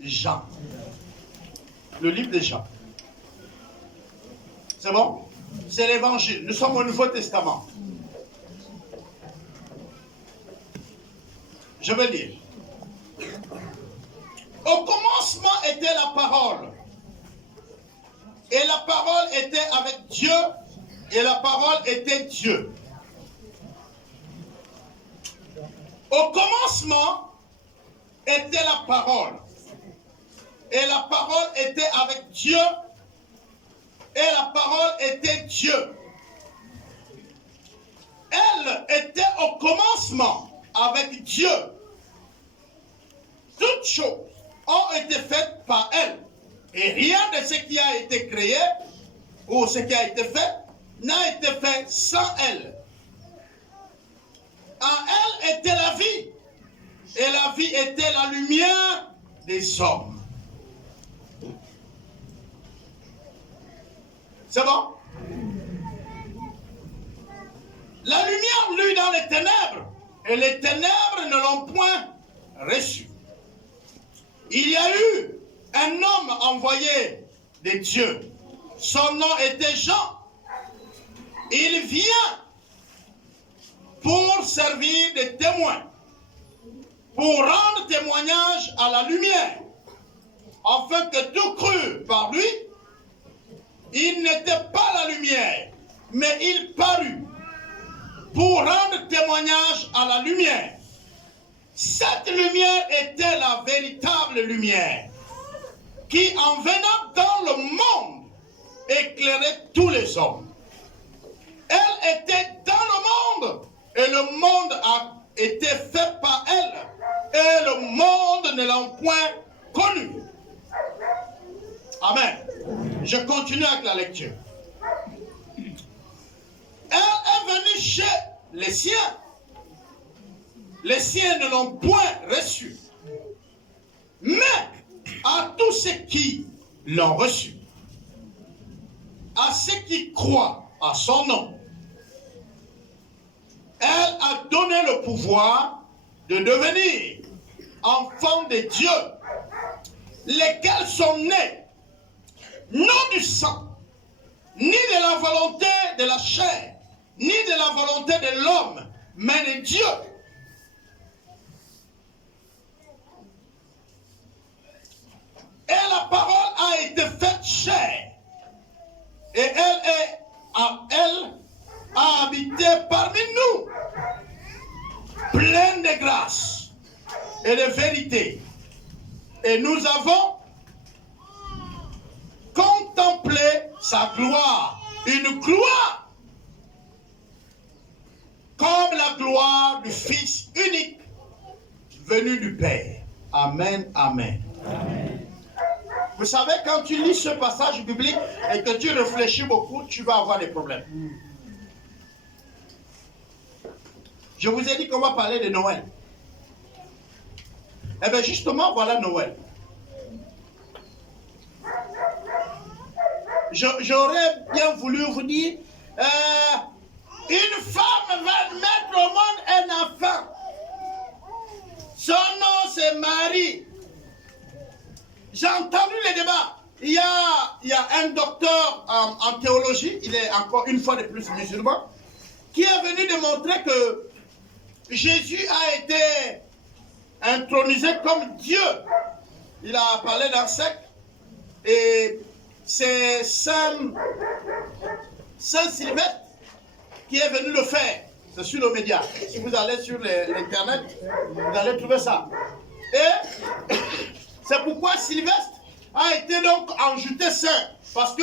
Jean. Le livre de Jean. C'est bon? C'est l'évangile. Nous sommes au Nouveau Testament. Je vais lire. Au commencement était la parole. Et la parole était avec Dieu. Et la parole était Dieu. Au commencement était la parole. Et la parole était avec Dieu. Et la parole était Dieu. Elle était au commencement avec Dieu. Toutes choses ont été faites par elle. Et rien de ce qui a été créé ou ce qui a été fait n'a été fait sans elle. En elle était la vie. Et la vie était la lumière des hommes. C'est bon? La lumière luit dans les ténèbres. Et les ténèbres ne l'ont point reçue. Il y a eu un homme envoyé de Dieu. Son nom était Jean. Il vient pour servir de témoin, pour rendre témoignage à la lumière, afin que tout cru par lui. Il n'était pas la lumière, mais il parut pour rendre témoignage à la lumière. Cette lumière était la véritable lumière qui, en venant dans le monde, éclairait tous les hommes. Elle était dans le monde et le monde a été fait par elle et le monde ne l'a point connue. Amen. Je continue avec la lecture. Elle est venue chez les siens. Les siens ne l'ont point reçue. Mais à tous ceux qui l'ont reçue, à ceux qui croient à son nom, elle a donné le pouvoir de devenir enfants de Dieu, lesquels sont nés non du sang, ni de la volonté de la chair, ni de la volonté de l'homme, mais de Dieu. Et la parole a été faite chair. Et elle a habité parmi nous, pleine de grâce et de vérité. Et nous avons contemplé sa gloire, une gloire comme la gloire du Fils unique venu du Père. Amen, amen. Amen. Vous savez, quand tu lis ce passage biblique et que tu réfléchis beaucoup, tu vas avoir des problèmes. Je vous ai dit qu'on va parler de Noël. Eh bien justement, voilà Noël. J'aurais bien voulu vous dire, une femme va mettre au monde un enfant. Son nom c'est Marie. J'ai entendu les débats. Il y a un docteur en théologie, il est encore une fois de plus musulman, qui est venu démontrer que Jésus a été intronisé comme Dieu. Il a parlé d'un secte et c'est Saint Sylvestre qui est venu le faire. C'est sur le média. Si vous allez sur l'internet, vous allez trouver ça. Et c'est pourquoi Sylvestre a été donc ajouté saint. Parce que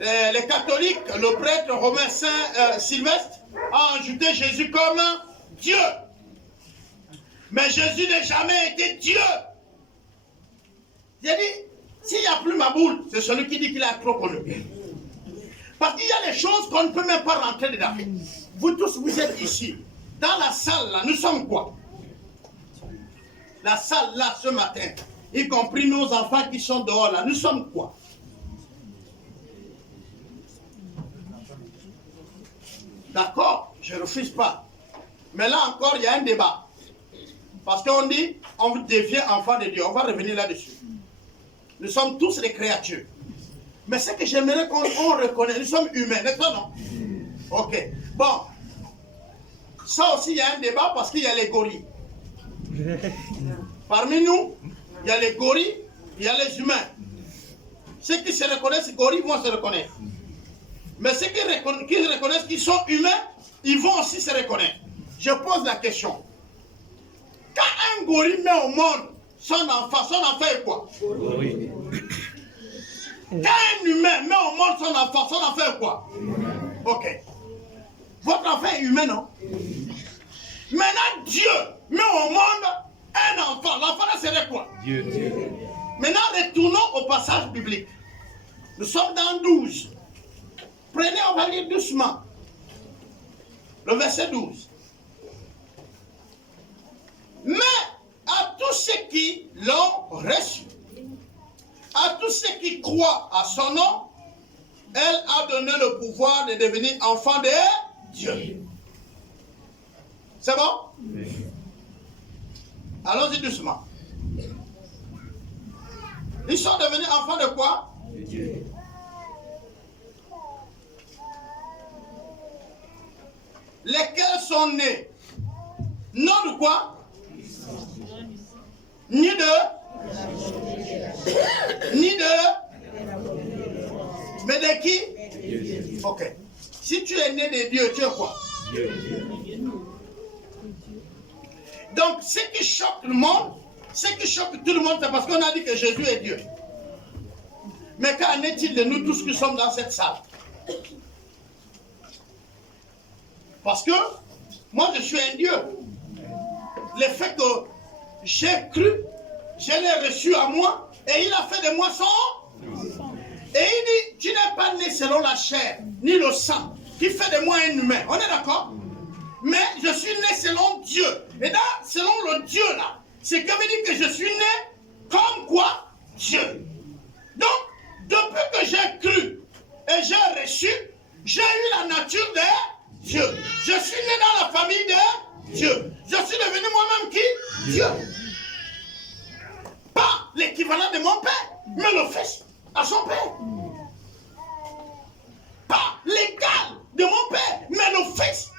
les catholiques, le prêtre romain Saint Sylvestre a ajouté Jésus comme Dieu. Mais Jésus n'a jamais été Dieu. J'ai dit, s'il n'y a plus ma boule, c'est celui qui dit qu'il a trop connu. Parce qu'il y a des choses qu'on ne peut même pas rentrer dedans. Vous tous, vous êtes ici. Dans la salle, là, nous sommes quoi? La salle, là, ce matin, y compris nos enfants qui sont dehors, là, nous sommes quoi? D'accord, je ne refuse pas. Mais là encore, il y a un débat. Parce qu'on dit, on devient enfant de Dieu. On va revenir là-dessus. Nous sommes tous des créatures. Mais ce que j'aimerais qu'on reconnaisse, nous sommes humains, n'est-ce pas, non? Ok. Bon. Ça aussi, il y a un débat parce qu'il y a les gorilles. Parmi nous, il y a les gorilles, il y a les humains. Ceux qui se reconnaissent gorilles vont se reconnaître. Mais ceux qui reconnaissent qu'ils sont humains, ils vont aussi se reconnaître. Je pose la question. Quand un gorille met au monde son enfant est quoi? Gorille. Quand un humain met au monde son enfant est quoi? Ok. Votre enfant est humain, non? Maintenant, Dieu met au monde un enfant. L'enfant là serait quoi? Dieu. Maintenant, retournons au passage biblique. Nous sommes dans 12. Prenez, on va lire doucement. Le verset 12. Mais à tous ceux qui l'ont reçu, à tous ceux qui croient à son nom, elle a donné le pouvoir de devenir enfant de Dieu. C'est bon? Oui. Allons-y doucement. Ils sont devenus enfants de quoi? De Dieu. Lesquels sont nés? Non de quoi? Ni de? Mais de qui? Ok. Si tu es né de Dieu, tu es quoi? Donc, ce qui choque le monde, ce qui choque tout le monde, c'est parce qu'on a dit que Jésus est Dieu. Mais qu'en est-il de nous tous qui sommes dans cette salle? Parce que moi, je suis un Dieu. Le fait que j'ai cru, je l'ai reçu à moi, et il a fait de moi son. Et il dit, tu n'es pas né selon la chair, ni le sang, qui fait de moi un humain. On est d'accord? Mais je suis né selon Dieu. Et là, selon le Dieu là, c'est que veut dire que je suis né comme quoi? Dieu. Donc, depuis que j'ai cru et j'ai reçu, j'ai eu la nature de Dieu. Je suis né dans la famille de Dieu. Je suis devenu moi-même qui? Dieu. Pas l'équivalent de mon père, mais le fils à son père. Pas l'égal de mon père, mais le fils.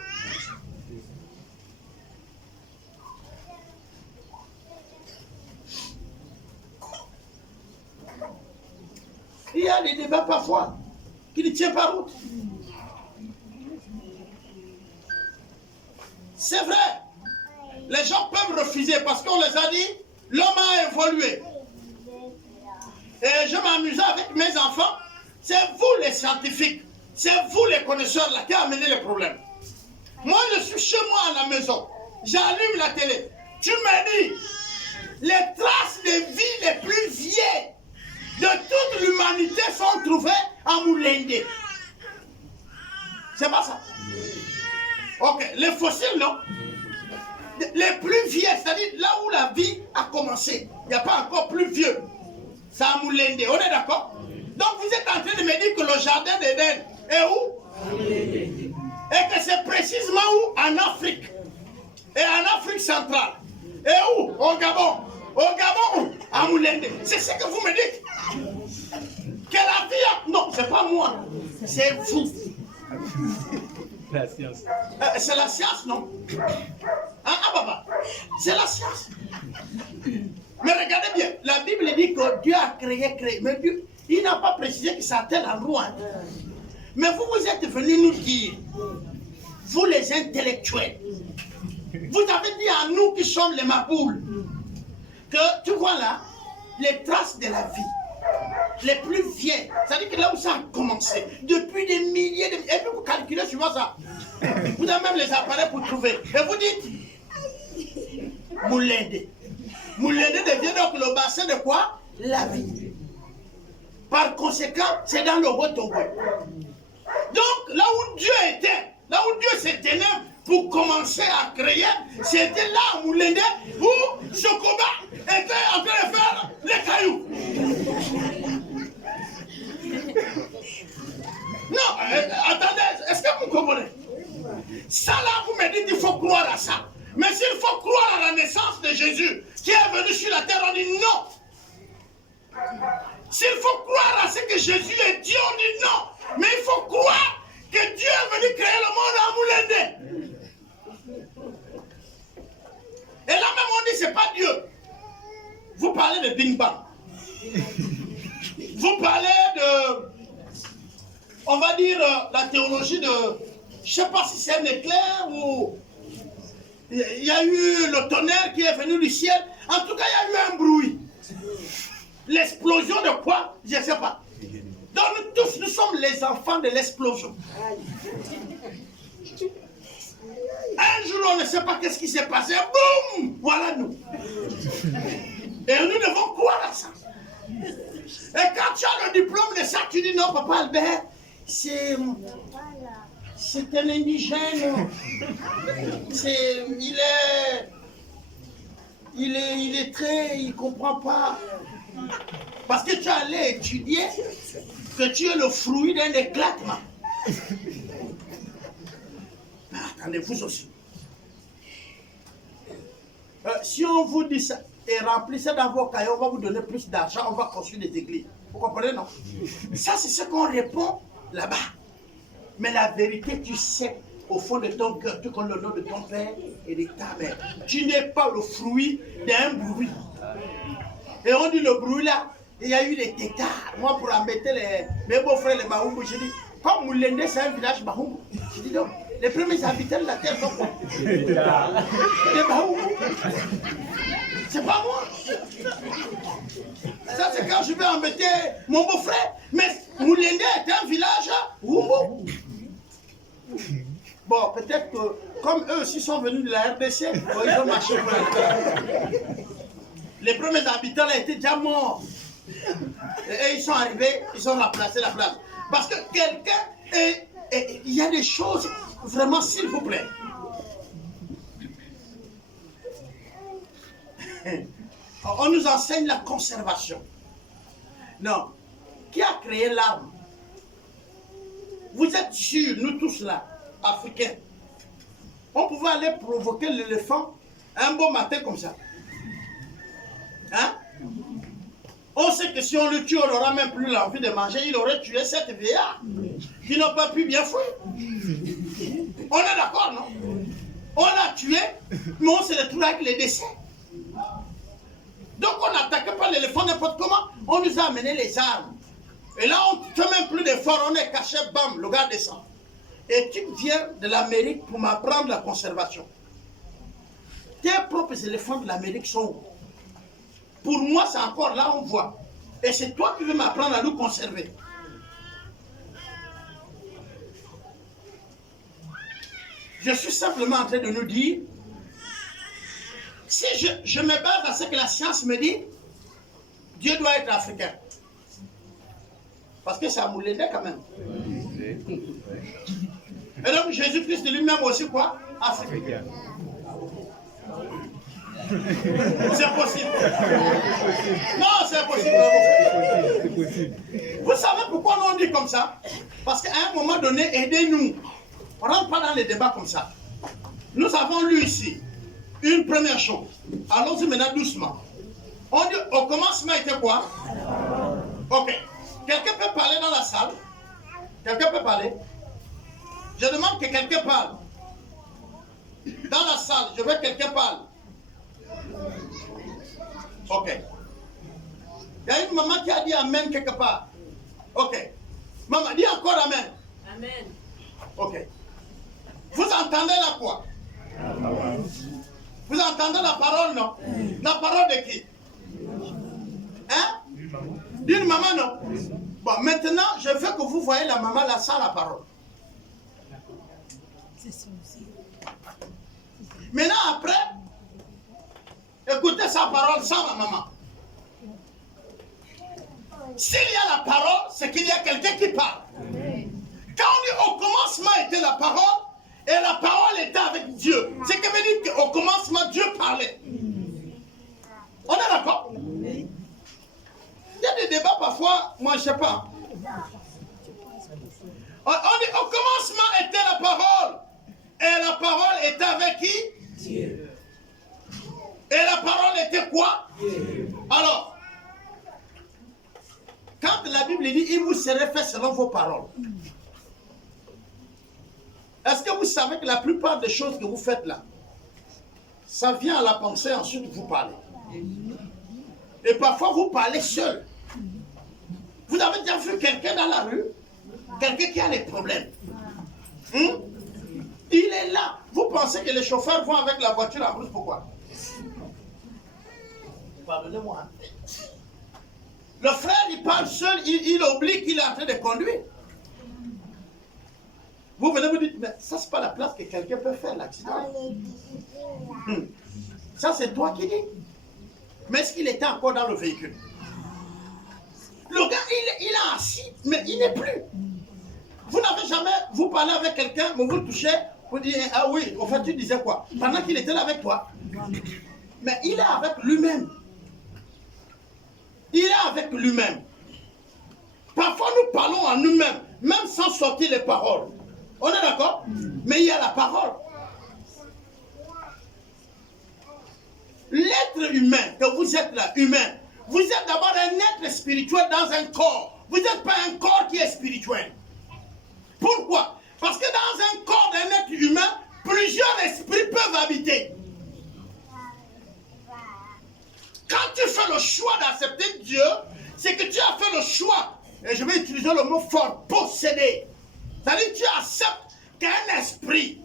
Il y a des débats parfois qui ne tiennent pas route. C'est vrai. Les gens peuvent refuser parce qu'on les a dit, l'homme a évolué. Et je m'amusais avec mes enfants. C'est vous les scientifiques, c'est vous les connaisseurs là qui avez amené les problèmes. Moi je suis chez moi à la maison, j'allume la télé. Tu me dis, les traces de vie les plus vieilles de toute l'humanité sont trouvées à Moulende. C'est pas ça? Ok, les fossiles non? Les plus vieux, c'est-à-dire là où la vie a commencé, il n'y a pas encore plus vieux. C'est à Moulende, on est d'accord? Donc vous êtes en train de me dire que le jardin d'Éden est où? Et que c'est précisément où? En Afrique. Et en Afrique centrale. Et où? Au Gabon. Au Gabon où? À Moulende. C'est ce que vous me dites? Que la vie a... Non, c'est pas moi. C'est vous. La science. C'est la science, non? Papa. C'est la science. Mais regardez bien, la Bible dit que Dieu a créé. Mais Dieu, il n'a pas précisé que c'est à tel endroit. Mais vous êtes venus nous dire, vous les intellectuels, vous avez dit à nous qui sommes les maboules, que tu vois là, les traces de la vie, les plus vieilles, c'est-à-dire que là où ça a commencé, depuis des milliers de... Et puis vous calculez suivant ça. Vous avez même les appareils pour trouver. Et vous dites, Moulende. Moulende devient donc le bassin de quoi? La vie. Par conséquent, c'est dans le Haut-Togo. Donc, là où Dieu était, là où Dieu s'est tenu pour commencer à créer, c'était là à Moulende où Chocoba était en train de faire les cailloux. Non, attendez, est-ce que vous comprenez? Ça là, vous me dites qu'il faut croire à ça. Mais s'il faut croire à la naissance de Jésus, S'il faut croire à ce que Jésus est Dieu, on dit non. Mais il faut croire que Dieu est venu créer le monde à Moulende. Et là même on dit c'est pas Dieu. Vous parlez de Bing Bang. Vous parlez de, on va dire, la théologie de, je ne sais pas si c'est un éclair ou il y a eu le tonnerre qui est venu du ciel. En tout cas, il y a eu un bruit. L'explosion de quoi? Je ne sais pas. Donc nous tous, nous sommes les enfants de l'explosion. Un jour, on ne sait pas qu'est-ce qui s'est passé. Boum! Voilà nous. Et nous devons croire à ça. Et quand tu as le diplôme de ça, tu dis non, papa Albert, c'est un indigène. Il est très, il ne comprend pas. Parce que tu es allé étudier que tu es le fruit d'un éclatement. Mais attendez, vous aussi. Si on vous dit ça, et remplissez dans vos cahiers, on va vous donner plus d'argent, on va construire des églises. Vous comprenez, non? Ça, c'est ce qu'on répond là-bas. Mais la vérité, tu sais, au fond de ton cœur, tu connais le nom de ton père et de ta mère. Tu n'es pas le fruit d'un bruit. Et on dit le bruit là, il y a eu des tétards. Moi, pour embêter mes beaux-frères, les Mahoumbou, j'ai dit, comme Moulende, c'est un village Mahoumbou. J'ai dit donc, les premiers habitants de la terre sont quoi? Les Mahoumbou. C'est pas moi. Ça, c'est quand je vais embêter mon beau-frère. Mais Moulende est un village Mahoumbou. Bon, peut-être que, comme eux aussi sont venus de la RDC, ils ont marché pour la terre. Les premiers habitants là étaient déjà morts. Et ils sont arrivés, ils ont remplacé la place. Parce que quelqu'un, il y a des choses, vraiment, s'il vous plaît. On nous enseigne la conservation. Non. Qui a créé l'arme? Vous êtes sûrs, nous tous là, Africains, on pouvait aller provoquer l'éléphant un beau matin comme ça. Hein? On sait que si on le tue, on n'aura même plus l'envie de manger. Il aurait tué cette vieillards qui n'ont pas pu bien fuir. On est d'accord, non? On l'a tué, mais on s'est retrouvé avec les décès. Donc on n'attaquait pas l'éléphant n'importe comment. On nous a amené les armes. Et là, on ne fait même plus d'efforts. On est caché, bam, le gars descend. Et tu viens de l'Amérique pour m'apprendre la conservation. Tes propres éléphants de l'Amérique sont où? Pour moi, c'est encore là, on voit. Et c'est toi qui veux m'apprendre à nous conserver. Je suis simplement en train de nous dire, si je me base à ce que la science me dit, Dieu doit être africain. Parce que c'est à Moulende quand même. Et donc Jésus-Christ de lui-même aussi quoi? Africain. C'est possible. Non, c'est impossible. Vous savez pourquoi nous on dit comme ça? Parce qu'à un moment donné, aidez-nous. On ne rentre pas dans les débats comme ça. Nous avons lu ici une première chose. Allons-y maintenant doucement. On dit au commencement était quoi? Ok. Quelqu'un peut parler dans la salle? Quelqu'un peut parler? Je demande que quelqu'un parle. Dans la salle, je veux que quelqu'un parle. Ok. Il y a une maman qui a dit Amen quelque part. Ok. Maman, dis encore Amen. Amen. Ok. Vous entendez la quoi? Vous entendez la parole, non? La parole de qui? Hein? D'une maman, non? Bon, maintenant, je veux que vous voyez la maman là sans la parole. Maintenant, après, écoutez sa parole sans la maman. S'il y a la parole, c'est qu'il y a quelqu'un qui parle. Quand on dit au commencement était la parole, et la parole était avec Dieu. C'est ce qui veut dire qu'au commencement, Dieu parlait. On est d'accord? Il y a des débats parfois, moi je ne sais pas. On dit au commencement était la parole. Et la parole était avec qui? Dieu. Et la parole était quoi? Dieu. Alors, Quand la Bible dit, il vous serait fait selon vos paroles. Est-ce que vous savez que la plupart des choses que vous faites là, ça vient à la pensée, ensuite vous parlez. Et parfois vous parlez seul. Vous avez déjà vu quelqu'un dans la rue, quelqu'un qui a des problèmes. Il est là. Vous pensez que les chauffeurs vont avec la voiture en plus, pourquoi? Pardonnez-moi. Le frère, il parle seul, il oublie qu'il est en train de conduire. Vous venez vous dire, mais ça, c'est pas la place que quelqu'un peut faire l'accident. Ça, c'est toi qui dis. Mais est-ce qu'il était encore dans le véhicule? Le gars, il est assis, mais il n'est plus. Vous n'avez jamais, vous parlez avec quelqu'un, mais vous le touchez, vous dites, ah oui, en fait, tu disais quoi? Pendant qu'il était là avec toi. Mais il est avec lui-même. Il est avec lui-même. Parfois, nous parlons en nous-mêmes, même sans sortir les paroles. On est d'accord? Mais il y a la parole. L'être humain, que vous êtes là, humain, vous êtes d'abord un être spirituel dans un corps. Vous n'êtes pas un corps qui est spirituel. Pourquoi? Parce que dans un corps d'un être humain, plusieurs esprits peuvent habiter. Quand tu fais le choix d'accepter Dieu, c'est que tu as fait le choix, et je vais utiliser le mot fort, posséder. C'est-à-dire que tu acceptes qu'un esprit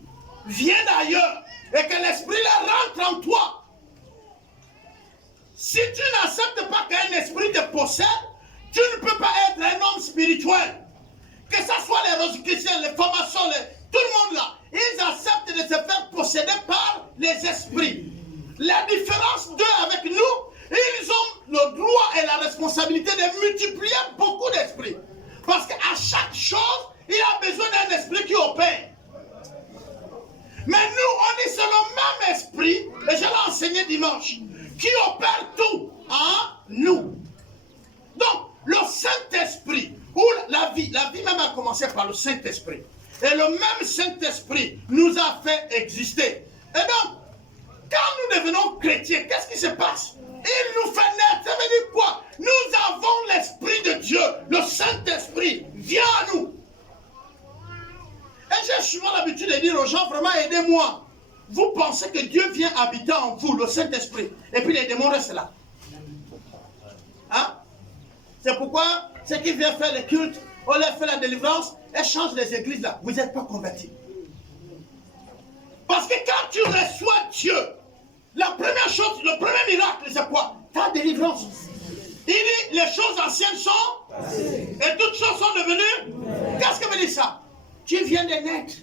vient d'ailleurs et que l'esprit là rentre en toi. Si tu n'acceptes pas qu'un esprit te possède, tu ne peux pas être un homme spirituel. Que ce soit les Rosicruciens, les formations, tout le monde là, ils acceptent de se faire posséder par les esprits. La différence d'eux avec nous, ils ont le droit et la responsabilité de multiplier beaucoup d'esprits. Parce qu'à chaque chose, il a besoin d'un esprit qui opère. Mais nous, on est sur le même esprit, et je l'ai enseigné dimanche, qui opère tout en nous. Donc, le Saint-Esprit, ou la vie même a commencé par le Saint-Esprit. Et le même Saint-Esprit nous a fait exister. Et donc, quand nous devenons chrétiens, qu'est-ce qui se passe? Il nous fait naître. Ça veut dire quoi? Nous avons l'Esprit de Dieu, le Saint-Esprit vient à nous. Et j'ai souvent l'habitude de dire aux gens, vraiment aidez-moi. Vous pensez que Dieu vient habiter en vous, le Saint-Esprit, et puis les démons restent là. Hein? C'est pourquoi ceux qui viennent faire les cultes, on leur fait la délivrance, et changent les églises là. Vous n'êtes pas convertis. Parce que quand tu reçois Dieu, la première chose, le premier miracle, c'est quoi? Ta délivrance. Il dit, les choses anciennes sont, et toutes choses sont devenues. Qu'est-ce que veut dire ça? Tu viens de naître.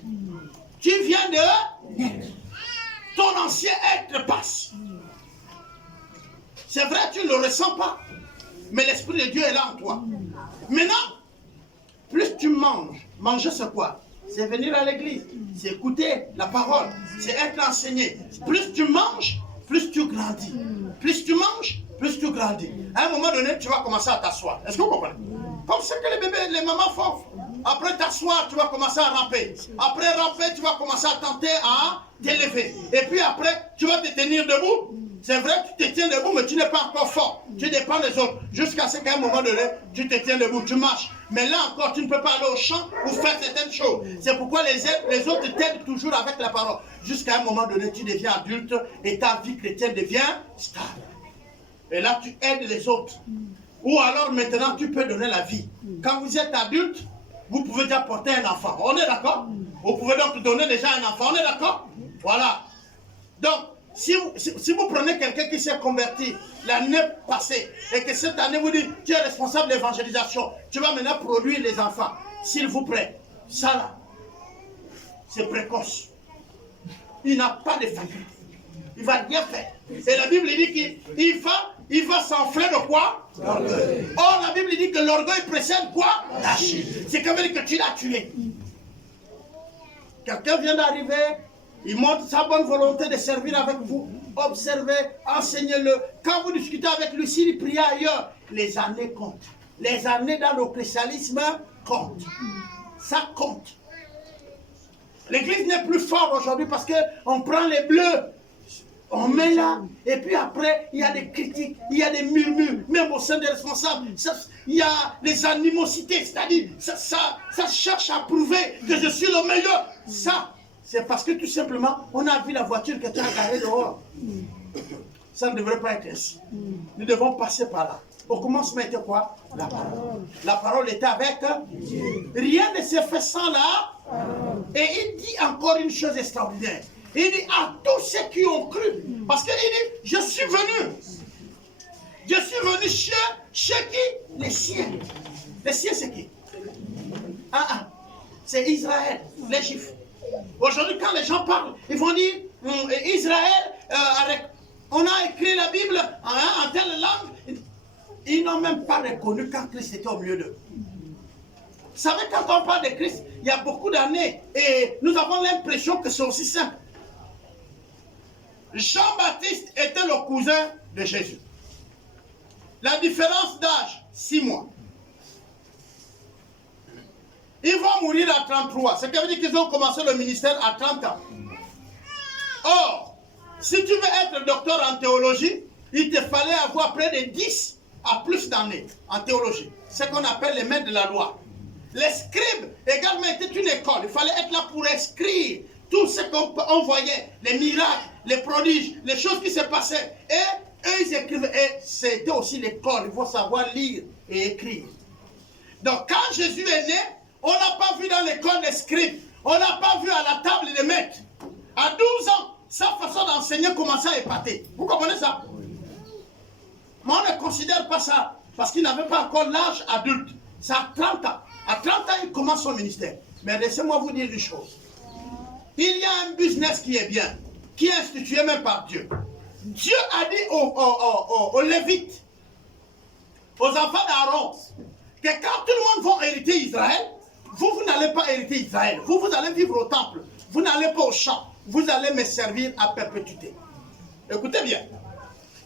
Tu viens de naître. Ton ancien être passe. C'est vrai, tu ne le ressens pas. Mais l'Esprit de Dieu est là en toi. Maintenant, plus tu manges, manger c'est quoi? C'est venir à l'église, c'est écouter la parole, c'est être enseigné. Plus tu manges, plus tu grandis. Plus tu manges, plus tu grandis. À un moment donné, tu vas commencer à t'asseoir. Est-ce que vous comprenez? Comme ce que les bébés, les mamans font. Après t'asseoir, tu vas commencer à ramper. Après ramper, tu vas commencer à tenter à t'élever. Et puis après, tu vas te tenir debout. C'est vrai, tu te tiens debout, mais tu n'es pas encore fort. Tu dépends des autres. Jusqu'à ce qu'à un moment donné, tu te tiens debout, tu marches. Mais là encore, tu ne peux pas aller au champ ou faire certaines choses. C'est pourquoi les autres t'aident toujours avec la parole. Jusqu'à un moment donné, tu deviens adulte et ta vie chrétienne devient stable. Et là, tu aides les autres. Ou alors maintenant, tu peux donner la vie. Quand vous êtes adulte, vous pouvez déjà porter un enfant. On est d'accord? Vous pouvez donc donner déjà un enfant. On est d'accord? Voilà. Donc, si vous prenez quelqu'un qui s'est converti l'année passée et que cette année vous dites tu es responsable de l'évangélisation, tu vas maintenant produire les enfants. S'il vous plaît, ça là, c'est précoce. Il n'a pas de faculté. Il va rien faire. Et la Bible dit qu'il va s'enfler de quoi? Or, la Bible dit que l'orgueil précède quoi? La chute. C'est comme dire que tu l'as tué. Quelqu'un vient d'arriver, il montre sa bonne volonté de servir avec vous. Observez, enseignez-le. Quand vous discutez avec lui, s'il prie ailleurs, les années comptent. Les années dans le christianisme comptent. Ça compte. L'église n'est plus forte aujourd'hui parce qu'on prend les bleus. On met là, et puis après, il y a des critiques, il y a des murmures, même au sein des responsables, il y a des animosités, c'est-à-dire, ça cherche à prouver que je suis le meilleur. Ça, c'est parce que tout simplement, on a vu la voiture que tu as garée dehors. Ça ne devrait pas être ainsi. Nous devons passer par là. Au commencement était quoi? La parole. La parole était avec Dieu. Rien ne s'est fait sans la parole. Et il dit encore une chose extraordinaire. Il dit à tous ceux qui ont cru. Parce qu'il dit, je suis venu. Je suis venu chez qui? Les siens. Les siens, c'est qui? C'est Israël, les Juifs. Aujourd'hui, quand les gens parlent, ils vont dire, Israël, on a écrit la Bible en telle langue. Ils n'ont même pas reconnu quand Christ était au milieu d'eux. Vous savez, quand on parle de Christ, il y a beaucoup d'années, et nous avons l'impression que c'est aussi simple. Jean-Baptiste était le cousin de Jésus. La différence d'âge, 6 mois. Ils vont mourir à 33. Ce qui veut dire qu'ils ont commencé le ministère à 30 ans. Or, si tu veux être docteur en théologie, il te fallait avoir près de 10 à plus d'années en théologie. Ce qu'on appelle les maîtres de la loi. Les scribes également étaient une école. Il fallait être là pour écrire tout ce qu'on voyait, les miracles, les prodiges, les choses qui se passaient. Et eux, ils écrivaient. Et c'était aussi l'école. Il faut savoir lire et écrire. Donc, quand Jésus est né, on n'a pas vu dans l'école des scribes. On n'a pas vu à la table des maîtres. À 12 ans, sa façon d'enseigner commençait à épater. Vous comprenez ça? Mais on ne considère pas ça. Parce qu'il n'avait pas encore l'âge adulte. C'est à 30 ans. À 30 ans, il commence son ministère. Mais laissez-moi vous dire une chose. Il y a un business qui est bien, qui est institué même par Dieu. Dieu a dit aux Lévites, aux enfants d'Aaron, que quand tout le monde va hériter Israël, vous n'allez pas hériter Israël. Vous allez vivre au temple. Vous n'allez pas au champ. Vous allez me servir à perpétuité. Écoutez bien.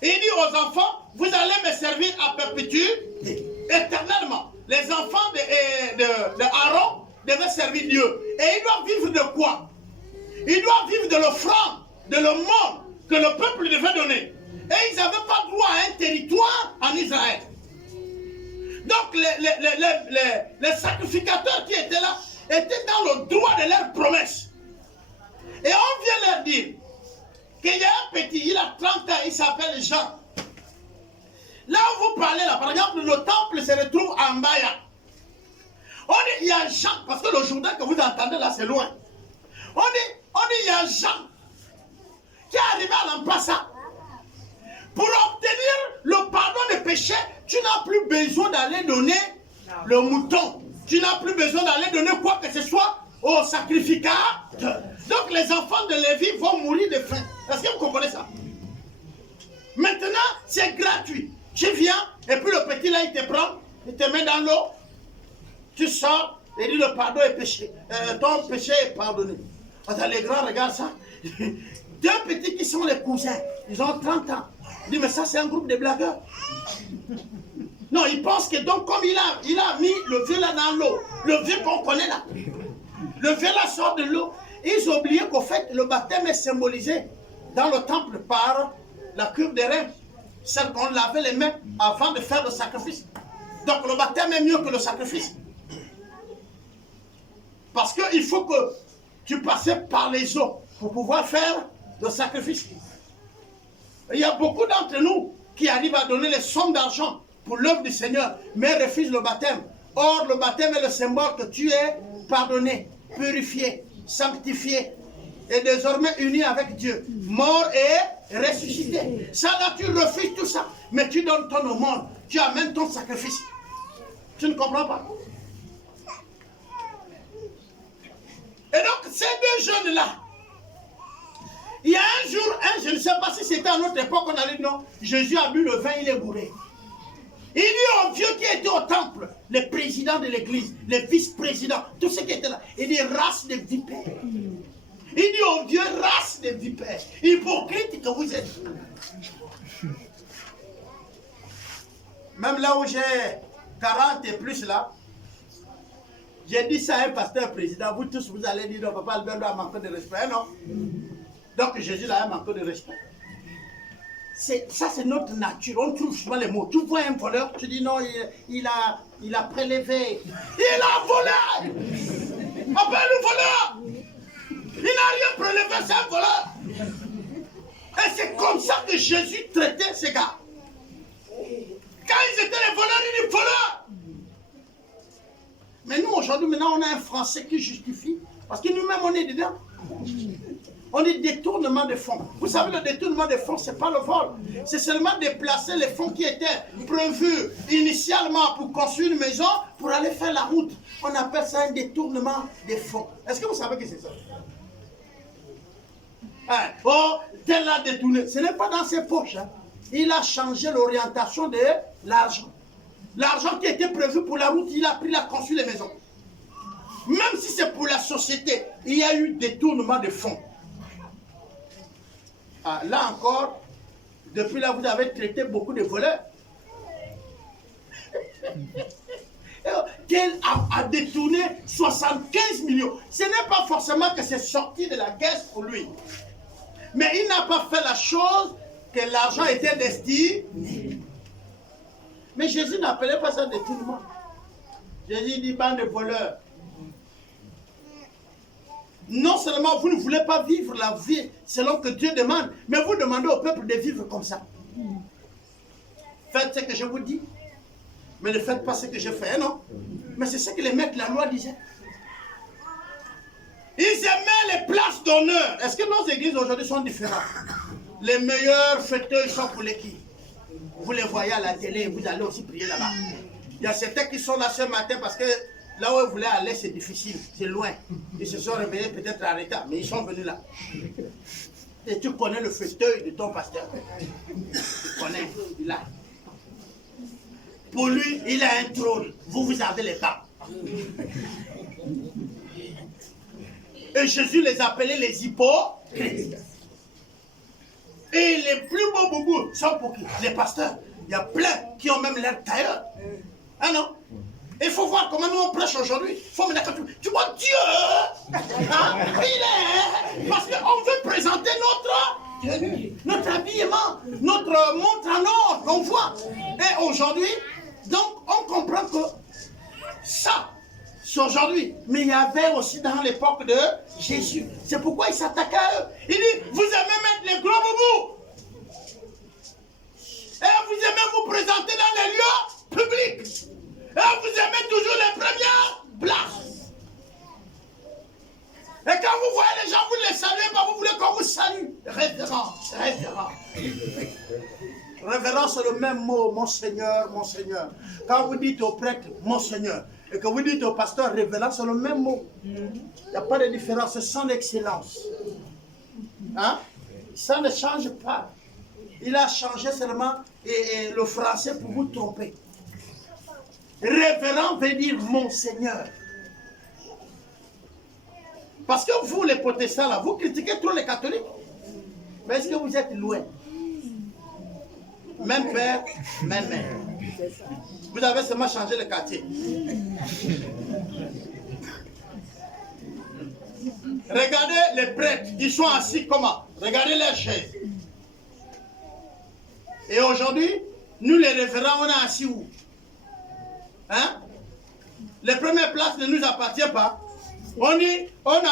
Il dit aux enfants, vous allez me servir à perpétuité, éternellement. Les enfants d'Aaron devaient servir Dieu. Et ils doivent vivre de quoi? Ils doivent vivre de l'offrande, de l'aumône que le peuple devait donner. Et ils n'avaient pas droit à un territoire en Israël. Donc les sacrificateurs qui étaient là étaient dans le droit de leur promesse. Et on vient leur dire qu'il y a un petit, il a 30 ans, il s'appelle Jean. Là où vous parlez, là, par exemple, le temple se retrouve en Baya. On dit, il y a Jean, parce que le Jourdain que vous entendez là, c'est loin. On dit, il y a Jean qui est arrivé à l'Ampassa. Pour obtenir le pardon des péchés, tu n'as plus besoin d'aller donner le mouton. Tu n'as plus besoin d'aller donner quoi que ce soit au sacrificateur. Donc les enfants de Lévi vont mourir de faim. Est-ce que vous comprenez ça? Maintenant, c'est gratuit. Tu viens, et puis le petit là, il te prend, il te met dans l'eau, tu sors, et dit le pardon est péché. Ton péché est pardonné. Attends, les grands regardent ça. Deux petits qui sont les cousins, ils ont 30 ans. Il dit, mais ça c'est un groupe de blagueurs. Non, ils pensent que donc comme il a mis le vieux là dans l'eau, le vieux qu'on connaît là, le vieux là sort de l'eau, ils ont oublié qu'au fait, le baptême est symbolisé dans le temple par la cure des reins, celle qu'on lavait les mains avant de faire le sacrifice. Donc le baptême est mieux que le sacrifice. Parce qu'il faut que tu passes par les eaux pour pouvoir faire le sacrifice. Il y a beaucoup d'entre nous qui arrivent à donner les sommes d'argent pour l'œuvre du Seigneur, mais refusent le baptême. Or, le baptême est le symbole que tu es pardonné, purifié, sanctifié, et désormais uni avec Dieu, mort et ressuscité. Ça là, tu refuses tout ça, mais tu donnes ton aumône, tu amènes ton sacrifice. Tu ne comprends pas? Et donc, ces deux jeunes-là, il y a un jour, je ne sais pas si c'était à notre époque, on allait dire non, Jésus a bu le vin, il est bourré. Il dit au vieux qui était au temple, les présidents de l'église, les vice-présidents, tous ceux qui étaient là, il dit race de vipères. Il dit au vieux, race de vipères, hypocrite que vous êtes. Même là où j'ai 40 et plus là, j'ai dit ça à un pasteur président, vous tous vous allez dire non, papa Albert a manqué de respect, non? Donc Jésus a manqué de respect. ça c'est notre nature. On trouve souvent les mots. Tu vois un voleur, tu dis non, il a prélevé. Il a volé. Appelle le voleur. Il n'a rien prélevé, c'est un voleur. Et c'est comme ça que Jésus traitait ces gars. Quand ils étaient les voleurs, il dit voleurs. Mais nous, aujourd'hui, maintenant, on a un français qui justifie. Parce que nous-mêmes, on est dedans. On dit détournement de fonds. Vous savez, le détournement de fonds, ce n'est pas le vol. C'est seulement déplacer les fonds qui étaient prévus initialement pour construire une maison, pour aller faire la route. On appelle ça un détournement de fonds. Est-ce que vous savez que c'est ça? Hein? Oh, tel a détourné. Ce n'est pas dans ses poches. Hein. Il a changé l'orientation de l'argent. L'argent qui était prévu pour la route, il a pris, il a construit les maisons. Même si c'est pour la société, il y a eu détournement de fonds. Ah, là encore, depuis là, vous avez traité beaucoup de voleurs. Quel a détourné 75 millions. Ce n'est pas forcément que c'est sorti de la caisse pour lui. Mais il n'a pas fait la chose que l'argent était destiné. Mais Jésus n'appelait pas ça détournement. Jésus dit bande de voleurs. Non seulement vous ne voulez pas vivre la vie selon que Dieu demande, mais vous demandez au peuple de vivre comme ça. Faites ce que je vous dis, mais ne faites pas ce que je fais, non? Mais c'est ce que les maîtres de la loi disaient. Ils aimaient les places d'honneur. Est-ce que nos églises aujourd'hui sont différentes? Les meilleurs fauteuils sont pour les qui? Vous les voyez à la télé, vous allez aussi prier là-bas. Il y a certains qui sont là ce matin parce que là où ils voulaient aller, c'est difficile, c'est loin. Ils se sont réveillés peut-être à l'état, mais ils sont venus là. Et tu connais le fauteuil de ton pasteur. Tu connais, il a. Pour lui, il a un trône. Vous avez les bancs. Et Jésus les appelait les hypocrites. Et les plus beaux boubous sont pour qui? Les pasteurs. Il y a plein qui ont même l'air tailleur. Ah non? Il faut voir comment nous on prêche aujourd'hui. Il faut me dire que tu vois Dieu, hein? Il est. Parce qu'on veut présenter notre habillement, notre montre en or qu'on voit. Et aujourd'hui, donc on comprend que ça, c'est aujourd'hui. Mais il y avait aussi dans l'époque de Jésus. C'est pourquoi il s'attaquait à eux. Il dit, vous aimez mettre les gros boubous. Et vous aimez vous présenter dans les lieux publics. Et vous aimez toujours les premières places. Et quand vous voyez les gens, vous les saluez, mais vous voulez qu'on vous salue. Révérend, révérend. Révérend, c'est le même mot, mon Seigneur, mon Seigneur. Quand vous dites au prêtre, mon Seigneur, et que vous dites au pasteur, révérend, c'est le même mot. Il n'y a pas de différence, c'est son excellence. Hein? Ça ne change pas. Il a changé seulement le français pour vous tromper. Révérend veut dire mon Seigneur. Parce que vous, les protestants, là, vous critiquez trop les catholiques. Mais est-ce que vous êtes loin? Même père, même mère. Vous avez seulement changé le quartier. Regardez les prêtres, ils sont assis comment? Regardez leurs chaises. Et aujourd'hui, nous les révérends, on est assis où? Hein? Les premières places ne nous appartiennent pas. On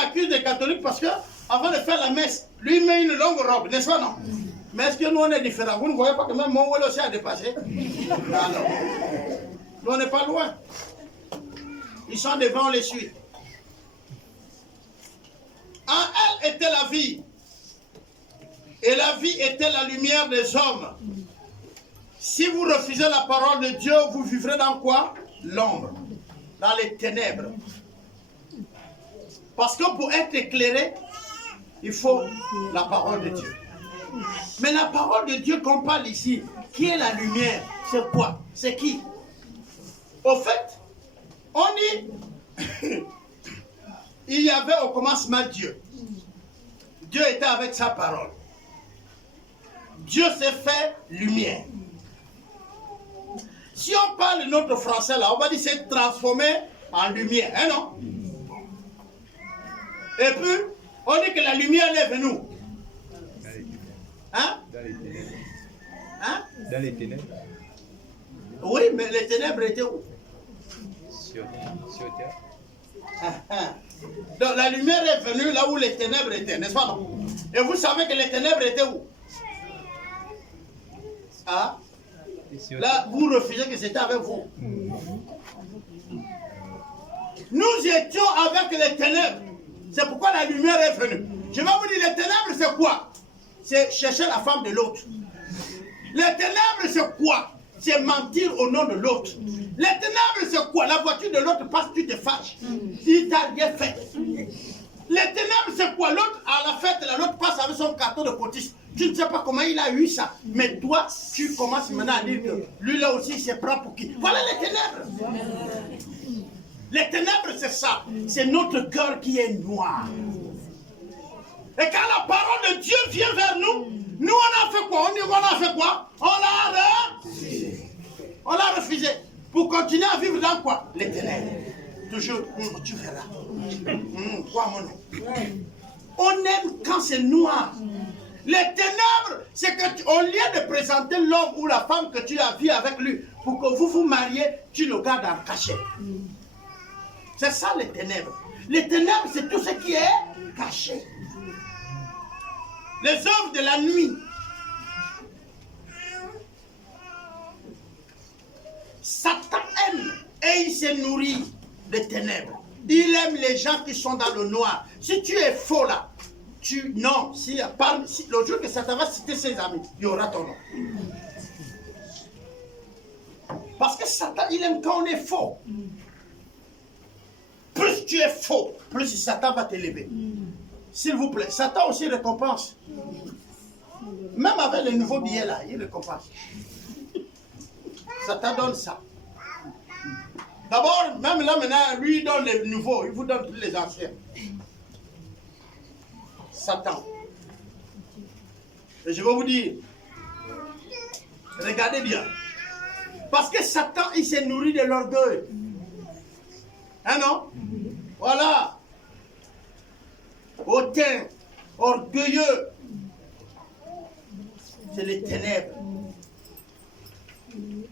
accuse les catholiques parce que avant de faire la messe, lui met une longue robe, n'est-ce pas non? Mais est-ce que nous on est différents? Vous ne voyez pas que même mon aussi a dépassé? Alors, nous on n'est pas loin. Ils sont devant, on les suit. En elle était la vie. Et la vie était la lumière des hommes. Si vous refusez la parole de Dieu, vous vivrez dans quoi? L'ombre, dans les ténèbres. Parce que pour être éclairé, il faut la parole de Dieu. Mais la parole de Dieu qu'on parle ici, qui est la lumière, c'est quoi? C'est qui? Au fait, on dit, il y avait au commencement Dieu. Dieu était avec sa parole. Dieu s'est fait lumière. Si on parle de notre français là, on va dire c'est transformé en lumière, hein non? Et puis, on dit que la lumière est venue. Hein? Dans les ténèbres. Oui, mais les ténèbres étaient où? Sur terre. Donc la lumière est venue là où les ténèbres étaient, n'est-ce pas non? Et vous savez que les ténèbres étaient où? Ah? Là, vous refusez que c'était avec vous. Nous étions avec les ténèbres. C'est pourquoi la lumière est venue. Je vais vous dire, les ténèbres, c'est quoi? C'est chercher la femme de l'autre. Les ténèbres, c'est quoi? C'est mentir au nom de l'autre. Les ténèbres, c'est quoi? La voiture de l'autre passe, tu te fâches. Il t'a rien fait. Les ténèbres, c'est quoi? L'autre, à la fête, l'autre passe avec son carton de cotiste. Tu ne sais pas comment il a eu ça. Mais toi, tu commences maintenant à dire que lui là aussi, il se prend pour qui? Voilà les ténèbres. Les ténèbres, c'est ça. C'est notre cœur qui est noir. Et quand la parole de Dieu vient vers nous, nous on a fait quoi? On a fait quoi? On l'a refusé. Pour continuer à vivre dans quoi? Les ténèbres. Toujours, tu verras. Quoi mon nom? On aime quand c'est noir. Les ténèbres, c'est que au lieu de présenter l'homme ou la femme que tu as vu avec lui, pour que vous vous mariez, tu le gardes en cachet. C'est ça les ténèbres. Les ténèbres, c'est tout ce qui est caché. Les œuvres de la nuit. Satan aime et il se nourrit des ténèbres. Il aime les gens qui sont dans le noir. Si tu es faux là, non, le jour que Satan va citer ses amis, il y aura ton nom. Parce que Satan, il aime quand on est faux. Plus tu es faux, plus Satan va t'élever. S'il vous plaît, Satan aussi récompense. Même avec les nouveaux billets là, il récompense. Satan donne ça. D'abord, même là maintenant, lui il donne les nouveaux, il vous donne tous les anciens. Satan. Et je vais vous dire, regardez bien. Parce que Satan, il s'est nourri de l'orgueil. Hein non? Voilà. Hautain, orgueilleux. C'est les ténèbres.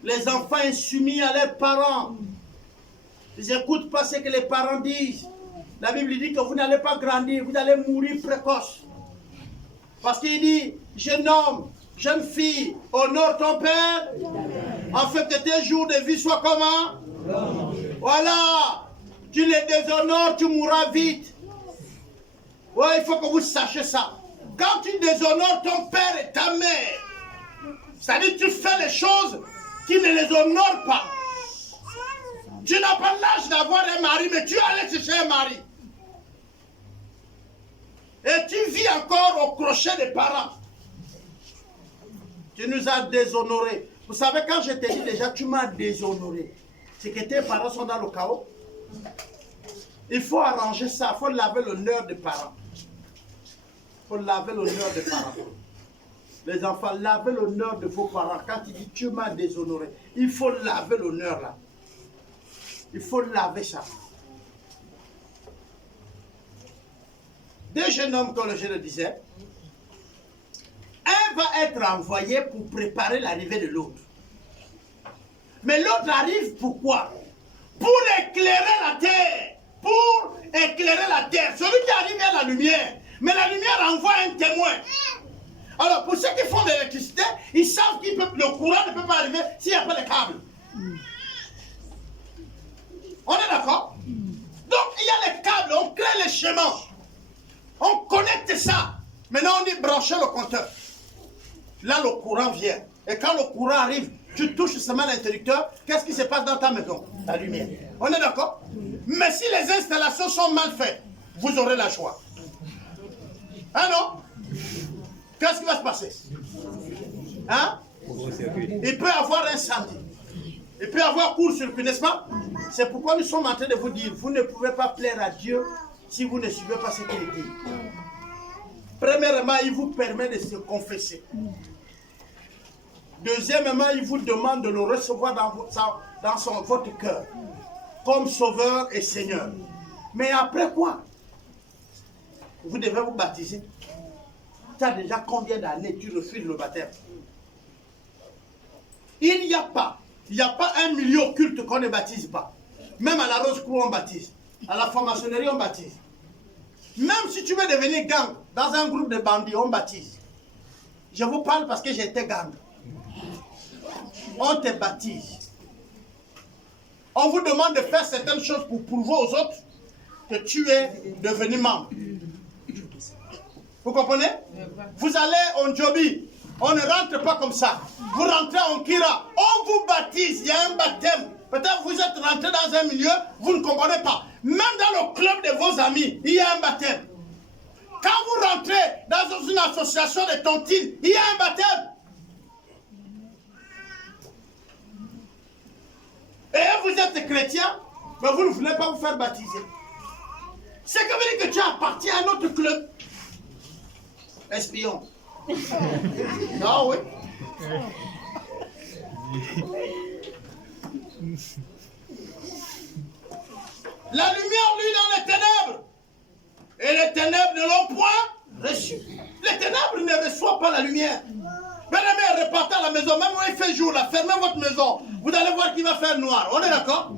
Les enfants insoumis à leurs parents. Ils n'écoutent pas ce que les parents disent. La Bible dit que vous n'allez pas grandir, vous allez mourir précoce. Parce qu'il dit, jeune homme, jeune fille, honore ton père, afin que tes jours de vie soient comment? Voilà. Tu les déshonores, tu mourras vite. Ouais, il faut que vous sachiez ça. Quand tu déshonores ton père et ta mère, c'est-à-dire tu fais les choses qui ne les honorent pas. Tu n'as pas l'âge d'avoir un mari, mais tu allais chercher un mari. Et tu vis encore au crochet des parents. Tu nous as déshonorés. Vous savez, quand je t'ai dit déjà, tu m'as déshonoré. C'est que tes parents sont dans le chaos. Il faut arranger ça. Il faut laver l'honneur des parents. Il faut laver l'honneur des parents. Les enfants, lavez l'honneur de vos parents. Quand il dit tu m'as déshonoré, il faut laver l'honneur là. Il faut laver ça. Deux jeunes hommes, comme je le disais, un va être envoyé pour préparer l'arrivée de l'autre. Mais l'autre arrive pourquoi? Pour éclairer la terre. Pour éclairer la terre. Celui qui arrive à la lumière. Mais la lumière envoie un témoin. Alors, pour ceux qui font de l'électricité, ils savent que le courant ne peut pas arriver s'il n'y a pas de câble. On est d'accord? Donc, il y a les câbles, on crée les schémas. On connecte ça. Maintenant, on dit brancher le compteur. Là, le courant vient. Et quand le courant arrive, tu touches seulement l'interrupteur. Qu'est-ce qui se passe dans ta maison? La lumière. On est d'accord? Mais si les installations sont mal faites, vous aurez la joie. Hein non? Qu'est-ce qui va se passer? Hein? Il peut y avoir incendie. Il peut y avoir court-circuit, n'est-ce pas? C'est pourquoi nous sommes en train de vous dire, vous ne pouvez pas plaire à Dieu si vous ne suivez pas ce qu'il dit. Premièrement, il vous permet de se confesser. Deuxièmement, il vous demande de le recevoir dans votre cœur, comme Sauveur et Seigneur. Mais après quoi? Vous devez vous baptiser. Tu as déjà combien d'années tu refuses le baptême? Il n'y a pas un milieu occulte qu'on ne baptise pas. Même à la Rose-Croix, on baptise. À la franc-maçonnerie, on baptise. Même si tu veux devenir gang, dans un groupe de bandits, on baptise. Je vous parle parce que j'ai été gang. On te baptise. On vous demande de faire certaines choses pour prouver aux autres que tu es devenu membre. Vous comprenez? Vous allez en Djobi, on ne rentre pas comme ça. Vous rentrez en Kira, on vous baptise, il y a un baptême. Peut-être vous êtes rentré dans un milieu, vous ne comprenez pas. Même dans le club de vos amis, il y a un baptême. Quand vous rentrez dans une association de tontines, il y a un baptême. Et vous êtes chrétien, mais vous ne voulez pas vous faire baptiser. C'est comme dire que tu appartiens à un autre club. Espion. Ah oui. La lumière, lui, dans les ténèbres. Et les ténèbres ne l'ont point reçu. Les ténèbres ne reçoivent pas la lumière. Bien-aimé, repartez à la maison, même où il fait jour, là, fermez votre maison. Vous allez voir qu'il va faire noir. On est d'accord?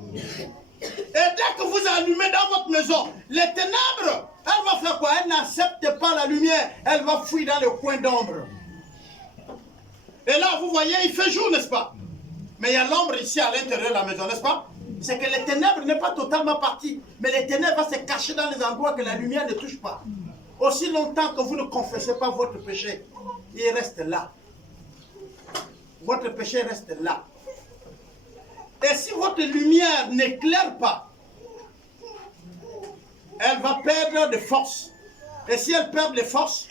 Et dès que vous allumez dans votre maison, les ténèbres, elle va faire quoi? Elle n'accepte pas la lumière. Elle va fuir dans le coin d'ombre. Et là, vous voyez, il fait jour, n'est-ce pas? Mais il y a l'ombre ici à l'intérieur de la maison, n'est-ce pas? C'est que les ténèbres n'est pas totalement parties. Mais les ténèbres vont se cacher dans les endroits que la lumière ne touche pas. Aussi longtemps que vous ne confessez pas votre péché, il reste là. Votre péché reste là. Et si votre lumière n'éclaire pas, elle va perdre de force. Et si elle perd de force,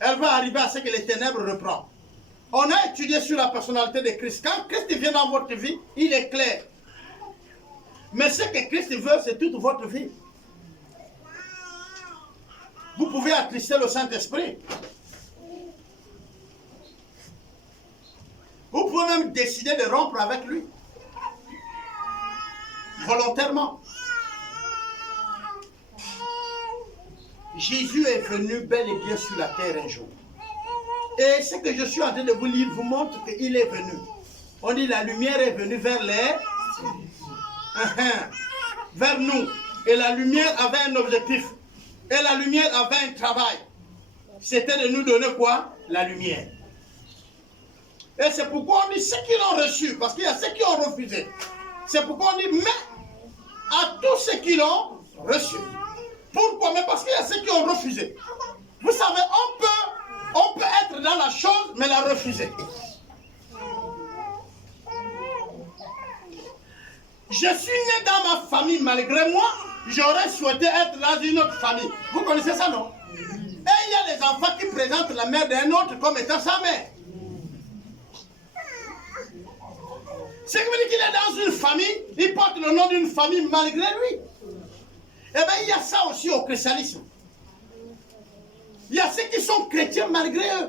elle va arriver à ce que les ténèbres reprennent. On a étudié sur la personnalité de Christ. Quand Christ vient dans votre vie, il est clair. Mais ce que Christ veut, c'est toute votre vie. Vous pouvez attrister le Saint-Esprit. Vous pouvez même décider de rompre avec lui. Volontairement. Jésus est venu bel et bien sur la terre un jour. Et ce que je suis en train de vous lire vous montre qu'il est venu. On dit la lumière est venue vers vers nous. Et la lumière avait un objectif. Et la lumière avait un travail. C'était de nous donner quoi? La lumière. Et c'est pourquoi on dit ceux qui l'ont reçu, parce qu'il y a ceux qui ont refusé. C'est pourquoi on dit mais à tous ceux qui l'ont reçu. Pourquoi? Mais parce qu'il y a ceux qui ont refusé. Vous savez, on peut être dans la chose, mais la refuser. Je suis né dans ma famille, malgré moi, j'aurais souhaité être dans une autre famille. Vous connaissez ça, non? Et il y a des enfants qui présentent la mère d'un autre comme étant sa mère. C'est qui veut dire qu'il est dans une famille, il porte le nom d'une famille malgré lui. Eh bien, il y a ça aussi au christianisme. Il y a ceux qui sont chrétiens malgré eux.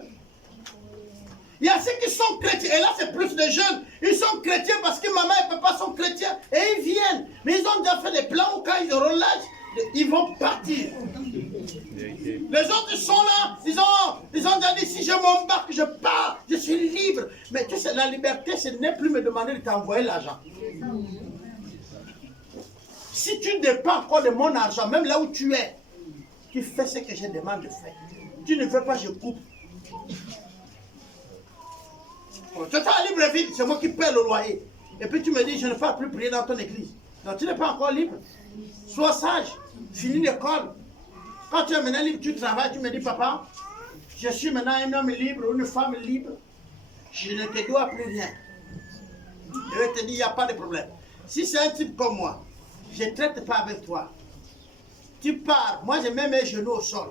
Il y a ceux qui sont chrétiens, et là c'est plus de jeunes, ils sont chrétiens parce que maman et papa sont chrétiens, et ils viennent. Mais ils ont déjà fait des plans où quand ils auront l'âge, ils vont partir. Les autres ils sont là, ils ont déjà dit si je m'embarque, je pars, je suis libre. Mais tu sais, la liberté, ce n'est plus me demander de t'envoyer l'argent. Si tu dépends encore de mon argent, même là où tu es, tu fais ce que je demande de faire. Tu ne veux pas, je coupe. Tu es libre vite, c'est moi qui paie le loyer. Et puis tu me dis, je ne vais plus prier dans ton église. Non, tu n'es pas encore libre. Sois sage, finis l'école. Quand tu es maintenant libre, tu travailles, tu me dis, papa, je suis maintenant un homme libre, une femme libre. Je ne te dois plus rien. Je vais te dire, il n'y a pas de problème. Si c'est un type comme moi, je ne traite pas avec toi. Tu pars, moi je mets mes genoux au sol.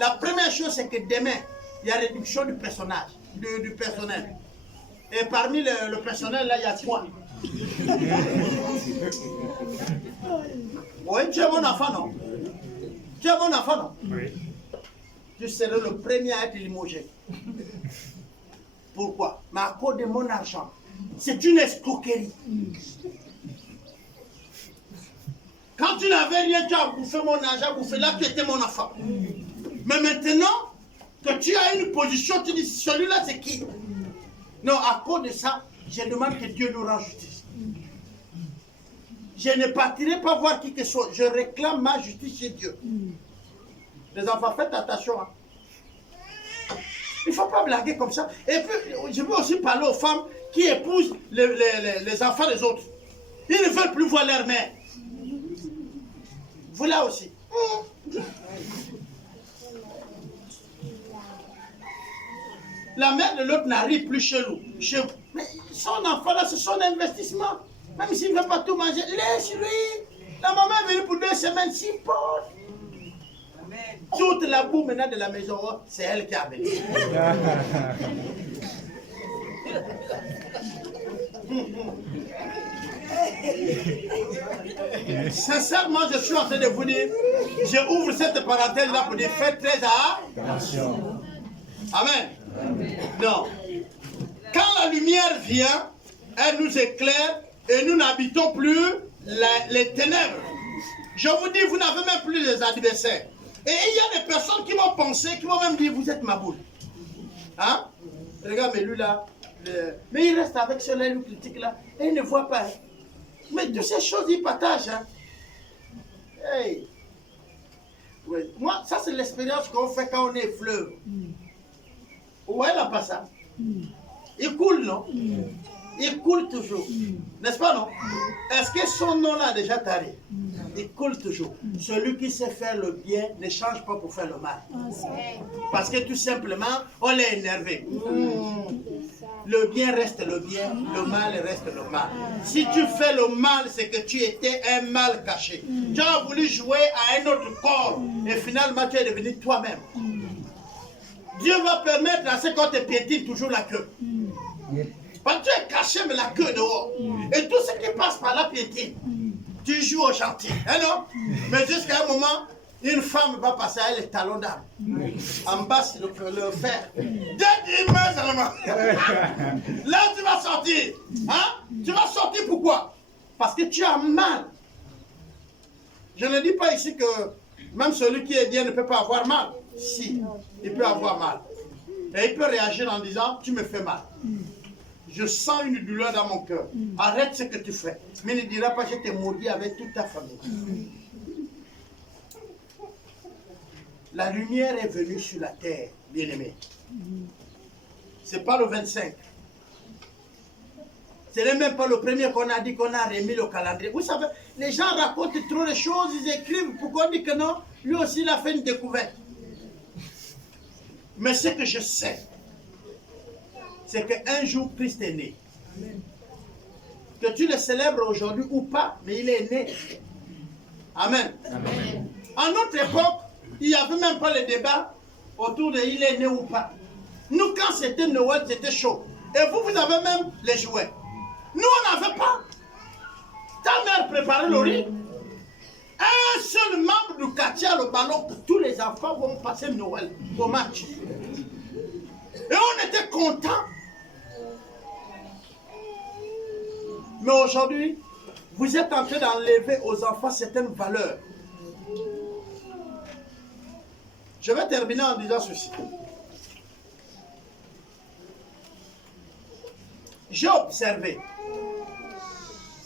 La première chose, c'est que demain, il y a réduction du personnage, du personnel. Et parmi le personnel, là, il y a toi. Oui, tu es mon enfant, non? Tu es mon enfant, non? Oui. Tu serais le premier à être limogé. Pourquoi? Mais à cause de mon argent. C'est une escroquerie. Quand tu n'avais rien, tu as bouffé mon argent, bouffé là, tu étais mon enfant. Mais maintenant que tu as une position, tu dis celui-là c'est qui? Non, à cause de ça, je demande que Dieu nous rende justice. Je ne partirai pas voir qui que ce soit. Je réclame ma justice chez Dieu. Les enfants, faites attention. Hein. Il ne faut pas blaguer comme ça. Et puis, je veux aussi parler aux femmes qui épousent les enfants des autres. Ils ne veulent plus voir leur mère. Vous là aussi. La mère de l'autre n'arrive plus chez nous. Mais son enfant là, c'est son investissement. Même s'il ne veut pas tout manger, laisse-lui. La maman est venue pour 2 semaines, 6 potes. Toute la boue maintenant de la maison, c'est elle qui a venu. Sincèrement, je suis en train de vous dire, j'ouvre cette parenthèse là pour dire faites très attention. Amen. Non. Quand la lumière vient, elle nous éclaire et nous n'habitons plus les ténèbres. Je vous dis, vous n'avez même plus les adversaires. Et il y a des personnes qui vont penser, qui vont même dire, vous êtes ma boule. Hein? Regarde, mais lui là, mais il reste avec ceux-là, il nous critique là, et il ne voit pas. Mais toutes ces choses, il partage. Hein? Hey. Oui. Moi, ça c'est l'expérience qu'on fait quand on est fleuve. Ouais, là, pas ça. Il coule, non? Il coule toujours. N'est-ce pas, non? Est-ce que son nom là a déjà taré? Il coule toujours. Celui qui sait faire le bien ne change pas pour faire le mal. Parce que tout simplement, on l'est énervé. Le bien reste le bien, le mal reste le mal. Si tu fais le mal, c'est que tu étais un mal caché. Tu as voulu jouer à un autre corps et finalement tu es devenu toi-même. Dieu va permettre à ce qu'on te piétine toujours la queue. Parce que tu es caché mais la queue dehors. Et tout ce qui passe par la piétine, tu joues au chantier. Hein, non? Mais jusqu'à un moment, une femme va passer à elle les talons d'âme. En bas, c'est le fer. Dès qu'il meurt seulement. Là, tu vas sortir. Hein? Tu vas sortir pourquoi? Parce que tu as mal. Je ne dis pas ici que même celui qui est bien ne peut pas avoir mal. Si, il peut avoir mal. Et il peut réagir en disant, tu me fais mal. Je sens une douleur dans mon cœur. Arrête ce que tu fais. Mais ne dira pas, je t'ai maudit avec toute ta famille. La lumière est venue sur la terre, bien-aimé. Ce n'est pas le 25. Ce n'est même pas le premier qu'on a dit qu'on a remis le calendrier. Vous savez, les gens racontent trop de choses, ils écrivent. Pourquoi on dit que non? Lui aussi, il a fait une découverte. Mais ce que je sais, c'est qu'un jour, Christ est né. Que tu le célèbres aujourd'hui ou pas, mais il est né. Amen. Amen. À notre époque, il n'y avait même pas le débat autour de il est né ou pas. Nous, quand c'était Noël, c'était chaud. Et vous, vous avez même les jouets. Nous, on n'avait pas. Ta mère préparait le riz. Un seul membre du quartier a le ballon que tous les enfants vont passer Noël au match. Et on était contents. Mais aujourd'hui, vous êtes en train d'enlever aux enfants certaines valeurs. Je vais terminer en disant ceci. J'ai observé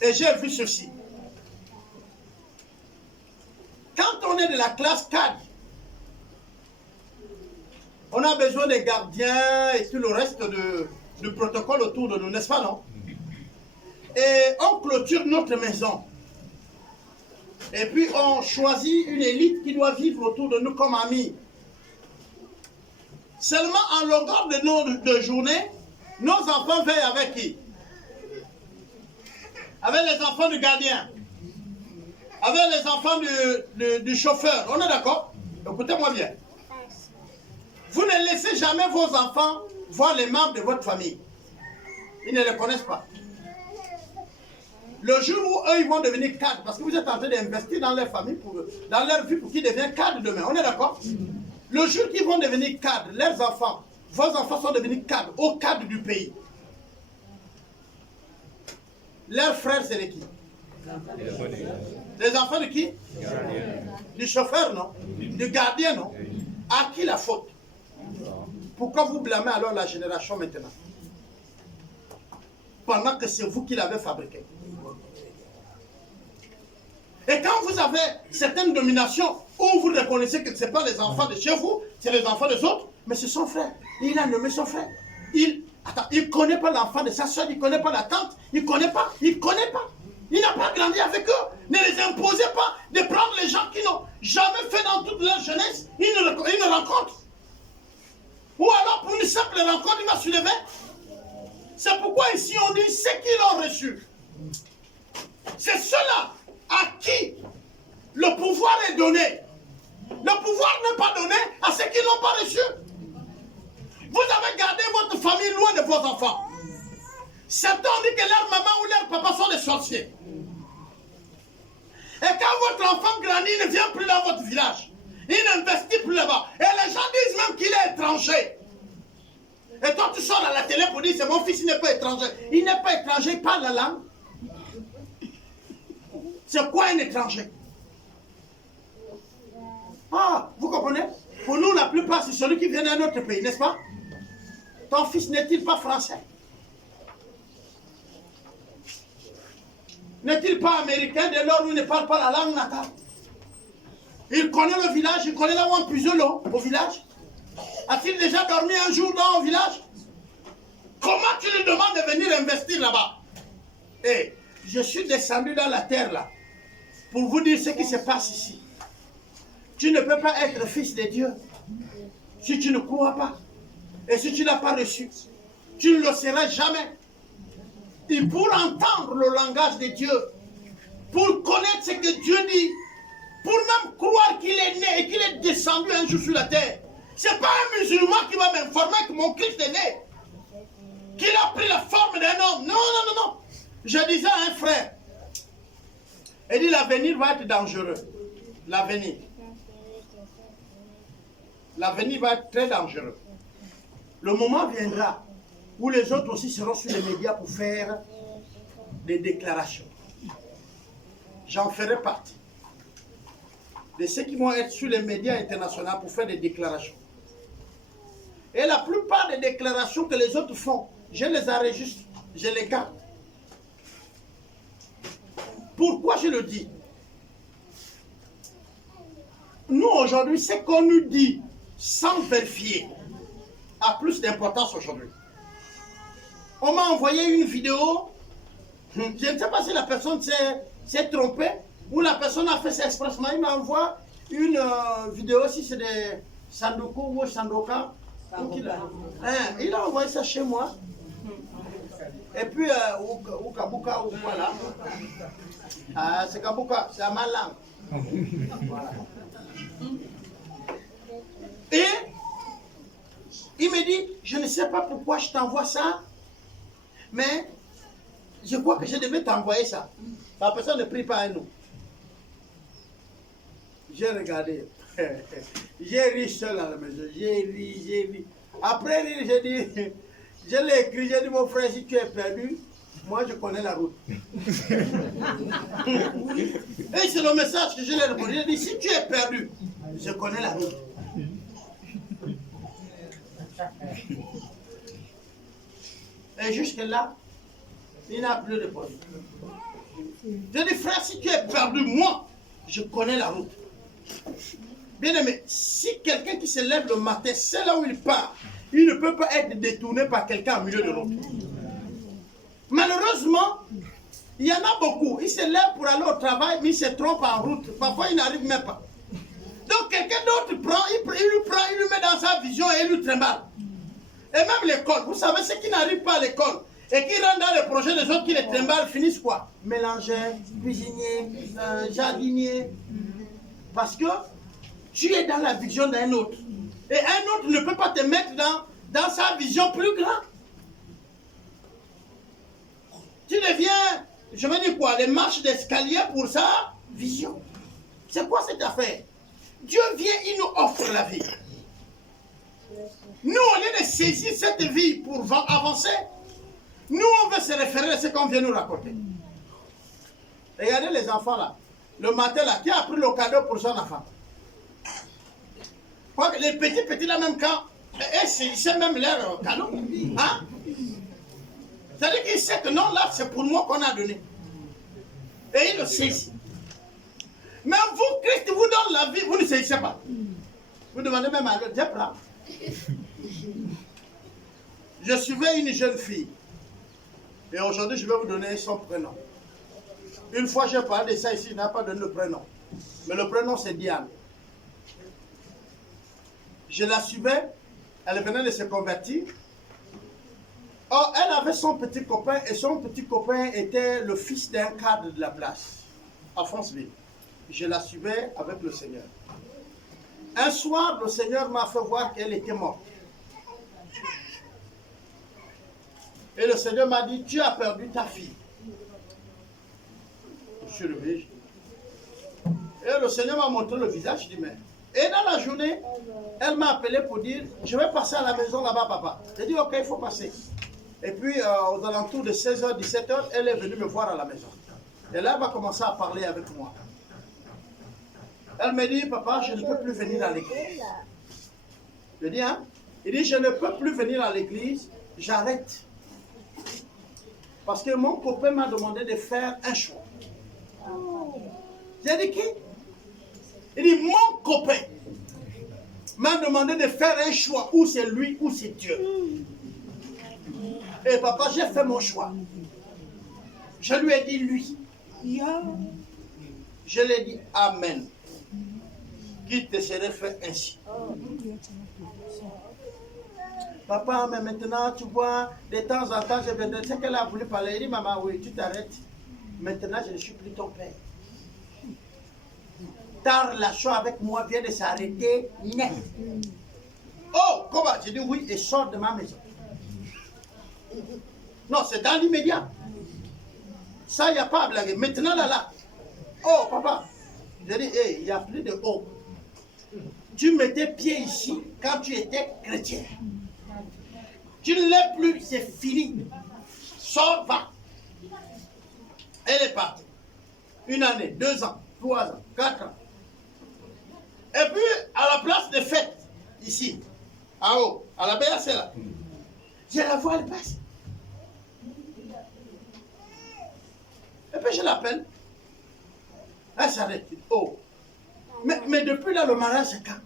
et j'ai vu ceci. Quand on est de la classe 4, on a besoin des gardiens et tout le reste du protocole autour de nous, n'est-ce pas, non? Et on clôture notre maison. Et puis on choisit une élite qui doit vivre autour de nous comme amis. Seulement en longueur de journée, nos enfants veillent avec qui? Avec les enfants du gardien. Avec les enfants du chauffeur. On est d'accord? Écoutez-moi bien. Vous ne laissez jamais vos enfants voir les membres de votre famille. Ils ne les connaissent pas. Le jour où eux, ils vont devenir cadres, parce que vous êtes en train d'investir dans leur famille, dans leur vie pour qu'ils deviennent cadres demain. On est d'accord? Le jour qu'ils vont devenir cadres, leurs enfants, vos enfants sont devenus cadres, au cadre du pays. Leurs frères, c'est de qui? Les enfants de qui? Du chauffeur, non? Du gardien, non? À qui la faute? Pourquoi vous blâmez alors la génération maintenant? pendant que c'est vous qui l'avez fabriqué. Et quand vous avez certaines dominations où vous reconnaissez que ce n'est pas les enfants de chez vous, c'est les enfants des autres, mais c'est son frère. Il a nommé son frère. Il ne connaît pas l'enfant de sa soeur, il ne connaît pas la tante, il ne connaît pas, il n'a pas grandi avec eux. Ne les imposez pas de prendre les gens qui n'ont jamais fait dans toute leur jeunesse une rencontre. Ou alors pour une simple rencontre, il va se lever. C'est pourquoi ici on dit ceux qui l'ont reçu. C'est ceux-là à qui le pouvoir est donné. Le pouvoir n'est pas donné à ceux qui ne l'ont pas reçu. Vous avez gardé votre famille loin de vos enfants. Certains ont dit que leur maman ou leur papa sont des sorciers. Et quand votre enfant grandit, il ne vient plus dans votre village. Il n'investit plus là-bas. Et les gens disent même qu'il est étranger. Et toi, tu sors à la télé pour dire c'est mon fils, il n'est pas étranger. Il n'est pas étranger, il parle la langue. C'est quoi un étranger? Ah, vous comprenez? Pour nous, la plupart, c'est celui qui vient d'un autre pays, n'est-ce pas? Ton fils n'est-il pas français? N'est-il pas américain dès lors où il ne parle pas la langue natale? Il connaît le village, il connaît là où on puise l'eau, au village. A-t-il déjà dormi un jour dans le village? Comment tu lui demandes de venir investir là-bas? Et je suis descendu dans la terre là, pour vous dire ce qui se passe ici. Tu ne peux pas être fils de Dieu si tu ne crois pas. Et si tu n'as pas reçu, tu ne le seras jamais. Et pour entendre le langage de Dieu, pour connaître ce que Dieu dit, pour même croire qu'il est né et qu'il est descendu un jour sur la terre, ce n'est pas un musulman qui va m'informer que mon Christ est né, qu'il a pris la forme d'un homme. Non, non, non, non. Je disais à un frère, il dit l'avenir va être dangereux. L'avenir. L'avenir va être très dangereux. Le moment viendra où les autres aussi seront sur les médias pour faire des déclarations. J'en ferai partie de ceux qui vont être sur les médias internationaux pour faire des déclarations. Et la plupart des déclarations que les autres font, je les enregistre, je les garde. Pourquoi je le dis? Nous aujourd'hui, ce qu'on nous dit sans vérifier a plus d'importance aujourd'hui. On m'a envoyé une vidéo, je ne sais pas si la personne s'est trompée ou la personne a fait ça expressement. Il m'envoie une vidéo, si c'est des Sandoku ou Sandoka. Il a envoyé ça chez moi. Et puis, ou Kabuka ou voilà. C'est Kabuka, c'est à ma langue. Voilà. Et il me dit, je ne sais pas pourquoi je t'envoie ça, mais je crois que je devais t'envoyer ça. La personne ne prie pas à nous. J'ai regardé. J'ai ri seul à la maison. J'ai ri. Après rire, j'ai dit, je l'ai écrit, j'ai dit, mon frère, si tu es perdu, moi je connais la route. Et c'est le message que je lui ai répondu. J'ai dit, si tu es perdu, je connais la route. Et jusque-là, il n'a plus de répondu. Je dis, frère, si tu es perdu, moi, je connais la route. Bien aimé, si quelqu'un qui se lève le matin, c'est là où il part, il ne peut pas être détourné par quelqu'un au milieu de route. Malheureusement, il y en a beaucoup. Ils se lèvent pour aller au travail, mais ils se trompent en route. Parfois, ils n'arrivent même pas. Donc, quelqu'un d'autre prend, il lui met dans sa vision et il lui trimballe. Et même l'école, vous savez, ceux qui n'arrivent pas à l'école et qui rentrent dans les projets des autres qui les trimballent finissent quoi? Mélangeurs, cuisiniers, jardiniers. Parce que tu es dans la vision d'un autre. Et un autre ne peut pas te mettre dans sa vision plus grande. Tu deviens, je veux dire quoi, les marches d'escalier pour sa vision. C'est quoi cette affaire? Dieu vient, il nous offre la vie. Nous, au lieu de saisir cette vie pour avancer, nous, on veut se référer à ce qu'on vient nous raconter. Regardez les enfants là. Le matin là, qui a pris le cadeau pour son enfant? Les petits là, même quand, c'est même leur cadeau. Hein? C'est-à-dire qu'il sait que non, là, c'est pour moi qu'on a donné. Et il le saisit. Mais vous, Christ vous donne la vie, vous ne saisissez pas. Vous demandez même à l'autre, j'ai pris. Je suivais une jeune fille. Et aujourd'hui, je vais vous donner son prénom. Une fois, j'ai parlé de ça ici, je n'ai pas donné le prénom. Mais le prénom, c'est Diane. Je la suivais, elle venait de se convertir. Or, elle avait son petit copain, et son petit copain était le fils d'un cadre de la place, à Franceville. Je la suivais avec le Seigneur. Un soir, le Seigneur m'a fait voir qu'elle était morte. Et le Seigneur m'a dit, tu as perdu ta fille. Je suis levé. Et le Seigneur m'a montré le visage, je dis, mais... Et dans la journée, elle m'a appelé pour dire, je vais passer à la maison là-bas, papa. J'ai dit, ok, il faut passer. Et puis, aux alentours de 16h, 17h, elle est venue me voir à la maison. Et là, elle va commencer à parler avec moi. Elle me dit, papa, je ne peux plus venir à l'église. Je dis, hein? Il dit, je ne peux plus venir à l'église, j'arrête. Parce que mon copain m'a demandé de faire un choix. J'ai dit, qui? Il dit, mon copain m'a demandé de faire un choix, ou c'est lui, ou c'est Dieu. Et papa, j'ai fait mon choix. Je lui ai dit, lui. Je lui ai dit, amen. Qu'il te serait fait ainsi. Papa, mais maintenant, tu vois, de temps en temps, je viendrai. C'est qu'elle a voulu parler. Il dit, maman, oui, tu t'arrêtes. Maintenant, je ne suis plus ton père. Ta relation avec moi vient de s'arrêter net. Oh, comment? J'ai dit oui, et sors de ma maison. Non, c'est dans l'immédiat. Ça, il n'y a pas à blaguer. Maintenant, là. Oh, papa. J'ai dit, hey, il n'y a plus de oh. Tu mettais pied ici quand tu étais chrétien. Tu ne l'es plus, c'est fini. Sors, va. Elle est partie. 1 année, 2 ans, 3 ans, 4 ans. Et puis, à la place de fête, ici, en haut, à la BAC là, je la vois, elle passe. Et puis je l'appelle. Elle s'arrête. Oh. Mais depuis là, le mariage, c'est quand?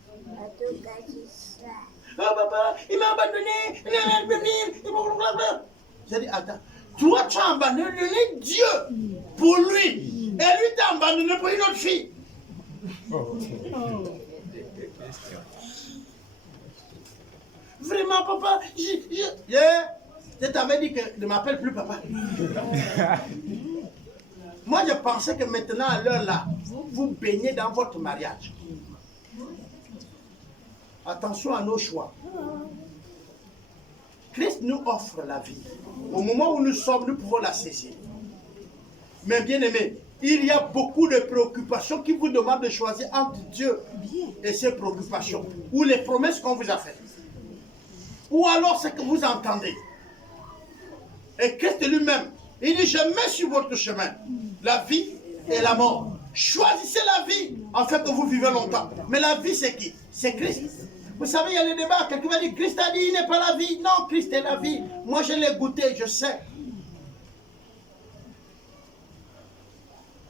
Oh papa, il m'a abandonné, il m'a abandonné. J'ai dit, attends, toi tu as abandonné Dieu pour lui. Et lui t'a abandonné pour une autre fille. Vraiment, papa, je t'avais dit que ne m'appelle plus papa. Moi, je pensais que maintenant, à l'heure là, vous baignez dans votre mariage. Attention à nos choix. Christ nous offre la vie. Au moment où nous sommes, nous pouvons la saisir. Mais bien aimé, il y a beaucoup de préoccupations qui vous demandent de choisir entre Dieu et ses préoccupations. Ou les promesses qu'on vous a faites. Ou alors ce que vous entendez. Et Christ lui-même, il dit, je mets sur votre chemin la vie et la mort. Choisissez la vie afin que vous vivez longtemps. Mais la vie, c'est qui? C'est Christ. Vous savez, il y a les débats. Quelqu'un va dire, Christ a dit, il n'est pas la vie. Non, Christ est la vie. Moi, je l'ai goûté, je sais.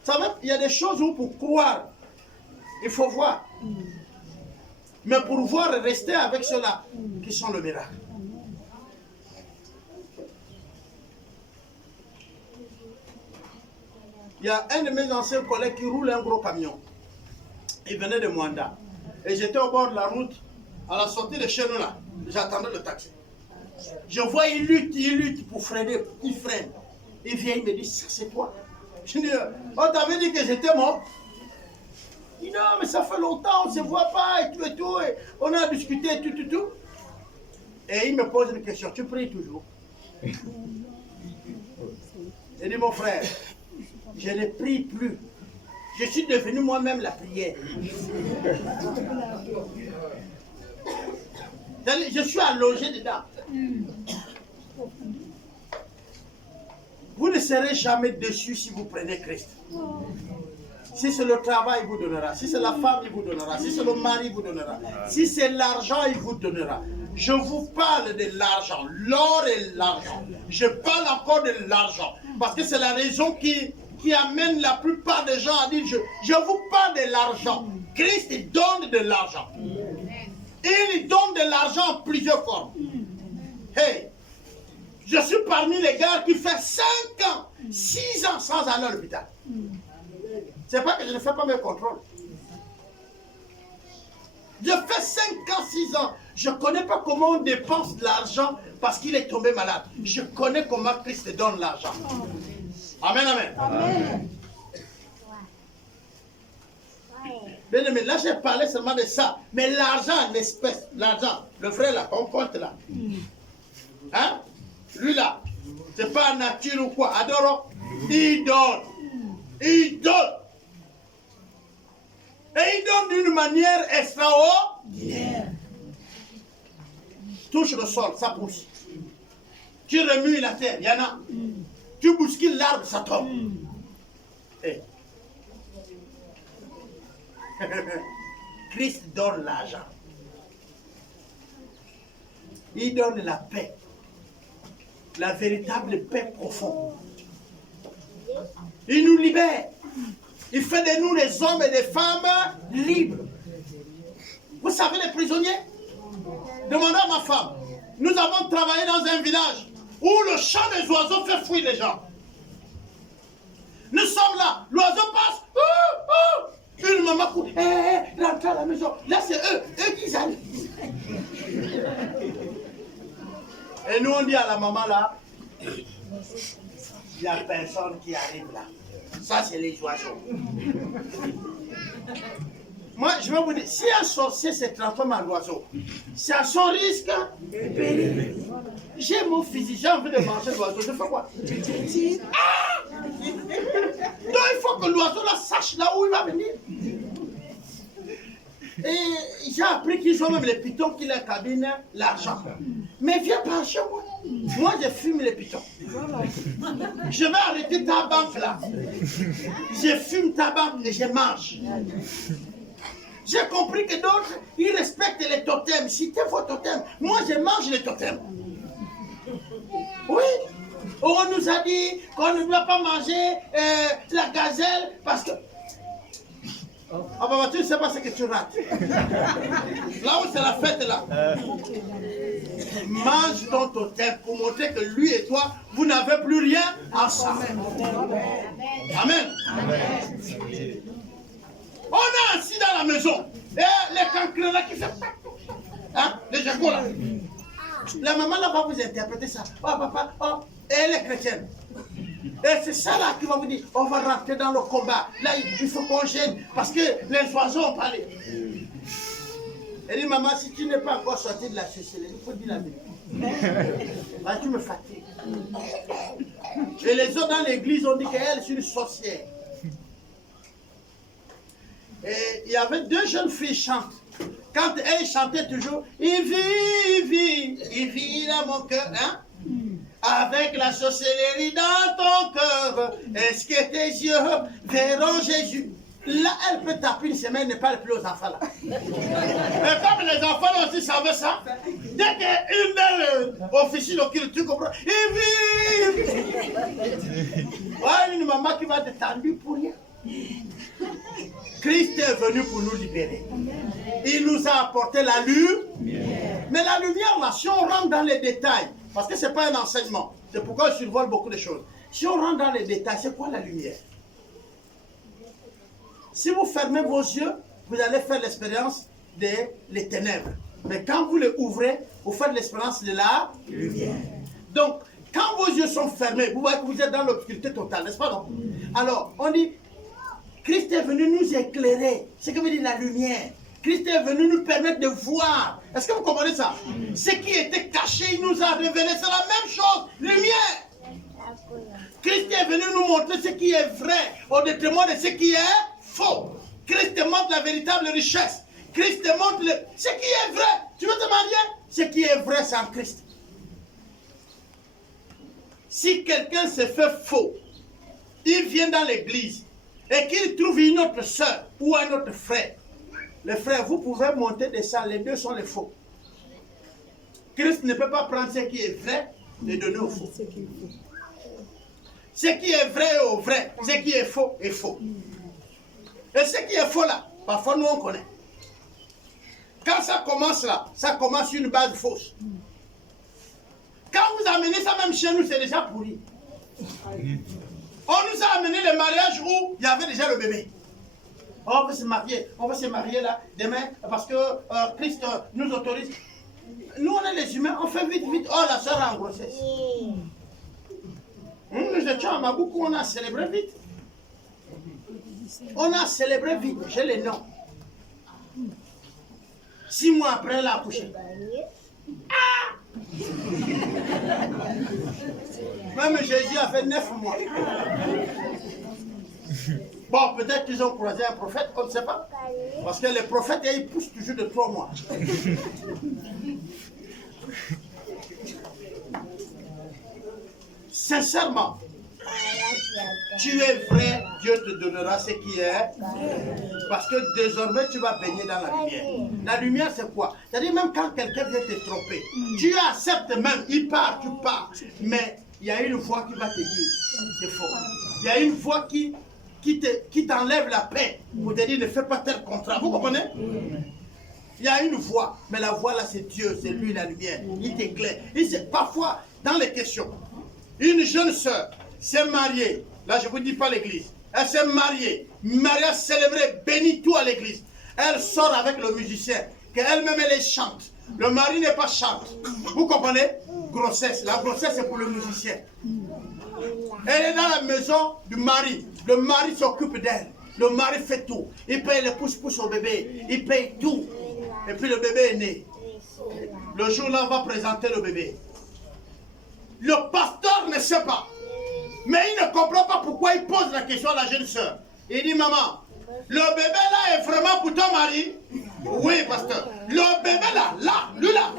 Vous savez, il y a des choses où pour croire, il faut voir. Mais pour voir, rester avec ceux-là qui sont le miracle. Il y a un de mes anciens collègues qui roule un gros camion. Il venait de Mwanda. Et j'étais au bord de la route, à la sortie de chez nous là. J'attendais le taxi. Je vois, il lutte pour freiner. Il freine. Il vient, il me dit, c'est toi. Je dis, on t'avait dit que j'étais mort. Il dit, non, mais ça fait longtemps, on ne se voit pas et tout et tout. Et on a discuté tout. Et il me pose une question, tu pries toujours? Il dit, mon frère, je ne prie plus. Je suis devenu moi-même la prière. Je suis allongé dedans. Vous ne serez jamais déçus si vous prenez Christ. Si c'est le travail, il vous donnera. Si c'est la femme, il vous donnera. Si c'est le mari, il vous donnera. Si c'est l'argent, il vous donnera. Je vous parle de l'argent, l'or et l'argent. Je parle encore de l'argent. Parce que c'est la raison qui amène la plupart des gens à dire je vous parle de l'argent. Christ donne de l'argent. Il donne de l'argent en plusieurs formes. Hey, je suis parmi les gars qui fait 5 ans, 6 ans sans aller à l'hôpital. C'est pas que je ne fais pas mes contrôles. Je fais 5 ans, 6 ans. Je ne connais pas comment on dépense de l'argent parce qu'il est tombé malade. Je connais comment Christ donne l'argent. Amen, amen. Amen. Bien aimé, là j'ai parlé seulement de ça. Mais l'argent en espèces, l'argent, le frère là, on compte là. Hein? Lui là, c'est pas nature ou quoi. Adoro, il donne. Il donne. Et il donne d'une manière extraordinaire. Touche le sol, ça pousse. Tu remues la terre, il y en a. Tu bouscules l'arbre, ça tombe. Hey. Christ donne l'argent. Il donne la paix. La véritable paix profonde. Il nous libère. Il fait de nous des hommes et des femmes libres. Vous savez les prisonniers? Demandez à ma femme. Nous avons travaillé dans un village où le chant des oiseaux fait fuir les gens. Nous sommes là. L'oiseau passe. Une maman court. Rentre à la maison. Là c'est eux qui arrivent. Et nous on dit à la maman là, il n'y a personne qui arrive là. Ça c'est les oiseaux. Moi je vais vous dire, si un sorcier se transforme en oiseau, c'est à son risque et péril. J'ai mon fusil, j'ai envie de manger l'oiseau, je fais quoi? Ah! Donc il faut que l'oiseau là sache là où il va venir. Et j'ai appris qu'ils ont même les pitons qui leur cabinent l'argent. Mais viens par chez moi. Moi je fume les pitons. Je vais arrêter ta banque là. Je fume ta banque et je mange. J'ai compris que d'autres, ils respectent les totems. Citez vos totems. Moi je mange les totems. Oui. On nous a dit qu'on ne doit pas manger la gazelle parce que... Ah bah tu ne sais pas ce que tu rates. Là où c'est la fête là. Mange ton totem pour montrer que lui et toi, vous n'avez plus rien ensemble. Amen. Amen. On est assis dans la maison. Et les cancrens là qui font... Hein? Les jacos là. La maman là va vous interpréter ça. Oh papa, oh, et elle est chrétienne. Et c'est ça là qui va vous dire, on va rentrer dans le combat. Là, il faut qu'on gêne parce que les oiseaux ont parlé. Elle dit, maman, si tu n'es pas encore sorti de la sorcellerie, il faut dire la vérité. Bah, tu me fatigues. Et les autres dans l'église ont dit qu'elle est une sorcière. Et il y avait 2 jeunes filles chantent. Quand elles chantaient toujours, il vit dans mon cœur, hein? Avec la sorcellerie dans ton cœur, est-ce que tes yeux verront Jésus? Là, elle peut taper une semaine, ne parle plus aux enfants là. Mais comme les enfants aussi savaient ça, dès qu'une d'elles officie le culte, tu comprends? Il vit. Ouais, une maman qui va te tendre pour rien. Christ est venu pour nous libérer. Il nous a apporté la lumière. Mais la lumière, là, si on rentre dans les détails, parce que ce n'est pas un enseignement, c'est pourquoi je survole beaucoup de choses. Si on rentre dans les détails, c'est quoi la lumière? Si vous fermez vos yeux, vous allez faire l'expérience des ténèbres. Mais quand vous les ouvrez, vous faites l'expérience de la lumière. Donc, quand vos yeux sont fermés, vous voyez que vous êtes dans l'obscurité totale, n'est-ce pas non? Alors, on dit, Christ est venu nous éclairer. C'est ce que veut dire la lumière. Christ est venu nous permettre de voir. Est-ce que vous comprenez ça? Ce qui était caché, il nous a révélé. C'est la même chose. Lumière. Christ est venu nous montrer ce qui est vrai au détriment de ce qui est faux. Christ te montre la véritable richesse. Christ te montre ce qui est vrai. Tu veux te marier? Ce qui est vrai, c'est en Christ. Si quelqu'un se fait faux, il vient dans l'église et qu'il trouve une autre soeur ou un autre frère, les frères, vous pouvez monter, descendre, les deux sont les faux. Christ ne peut pas prendre ce qui est vrai et donner au faux. Ce qui est vrai est au vrai. Ce qui est faux est faux. Et ce qui est faux là, parfois nous on connaît. Quand ça commence là, ça commence sur une base fausse. Quand vous amenez ça même chez nous, c'est déjà pourri. On nous a amené le mariage où il y avait déjà le bébé. On va se marier là, demain, parce que Christ nous autorise. Nous on est les humains, on fait vite, vite. Oh, la soeur est en grossesse. Nous étions à Maboukou, on a célébré vite. On a célébré vite, j'ai les noms. 6 mois après, elle a accouché. Ah! Même Jésus a fait 9 mois. Bon, peut-être qu'ils ont croisé un prophète, on ne sait pas. Parce que les prophètes, ils poussent toujours de 3 mois. Sincèrement, tu es vrai, Dieu te donnera ce qui est. Parce que désormais, tu vas baigner dans la lumière. La lumière, c'est quoi? C'est-à-dire, même quand quelqu'un vient te tromper, tu acceptes même, il part, tu pars. Mais il y a une voix qui va te dire, c'est faux. Il y a une voix qui t'enlève la paix pour te dire, ne fais pas tel contrat. Vous comprenez? Il y a une voix, mais la voix là, c'est Dieu, c'est lui la lumière. Il t'éclaire. Parfois, dans les questions, une jeune sœur s'est mariée. Là, je ne vous dis pas l'église. Elle s'est mariée. Mariage célébré, béni tout à l'église. Elle sort avec le musicien, qu'elle-même, elle chante. Le mari n'est pas chante. Vous comprenez? Grossesse. La grossesse, c'est pour le musicien. Elle est dans la maison du mari. Le mari s'occupe d'elle. Le mari fait tout. Il paye les pouces-pouces au bébé. Il paye tout. Et puis le bébé est né. Le jour-là, on va présenter le bébé. Le pasteur ne sait pas. Mais il ne comprend pas pourquoi il pose la question à la jeune sœur. Il dit, maman, le bébé là est vraiment pour ton mari? Oui, pasteur. Le bébé là, lui là.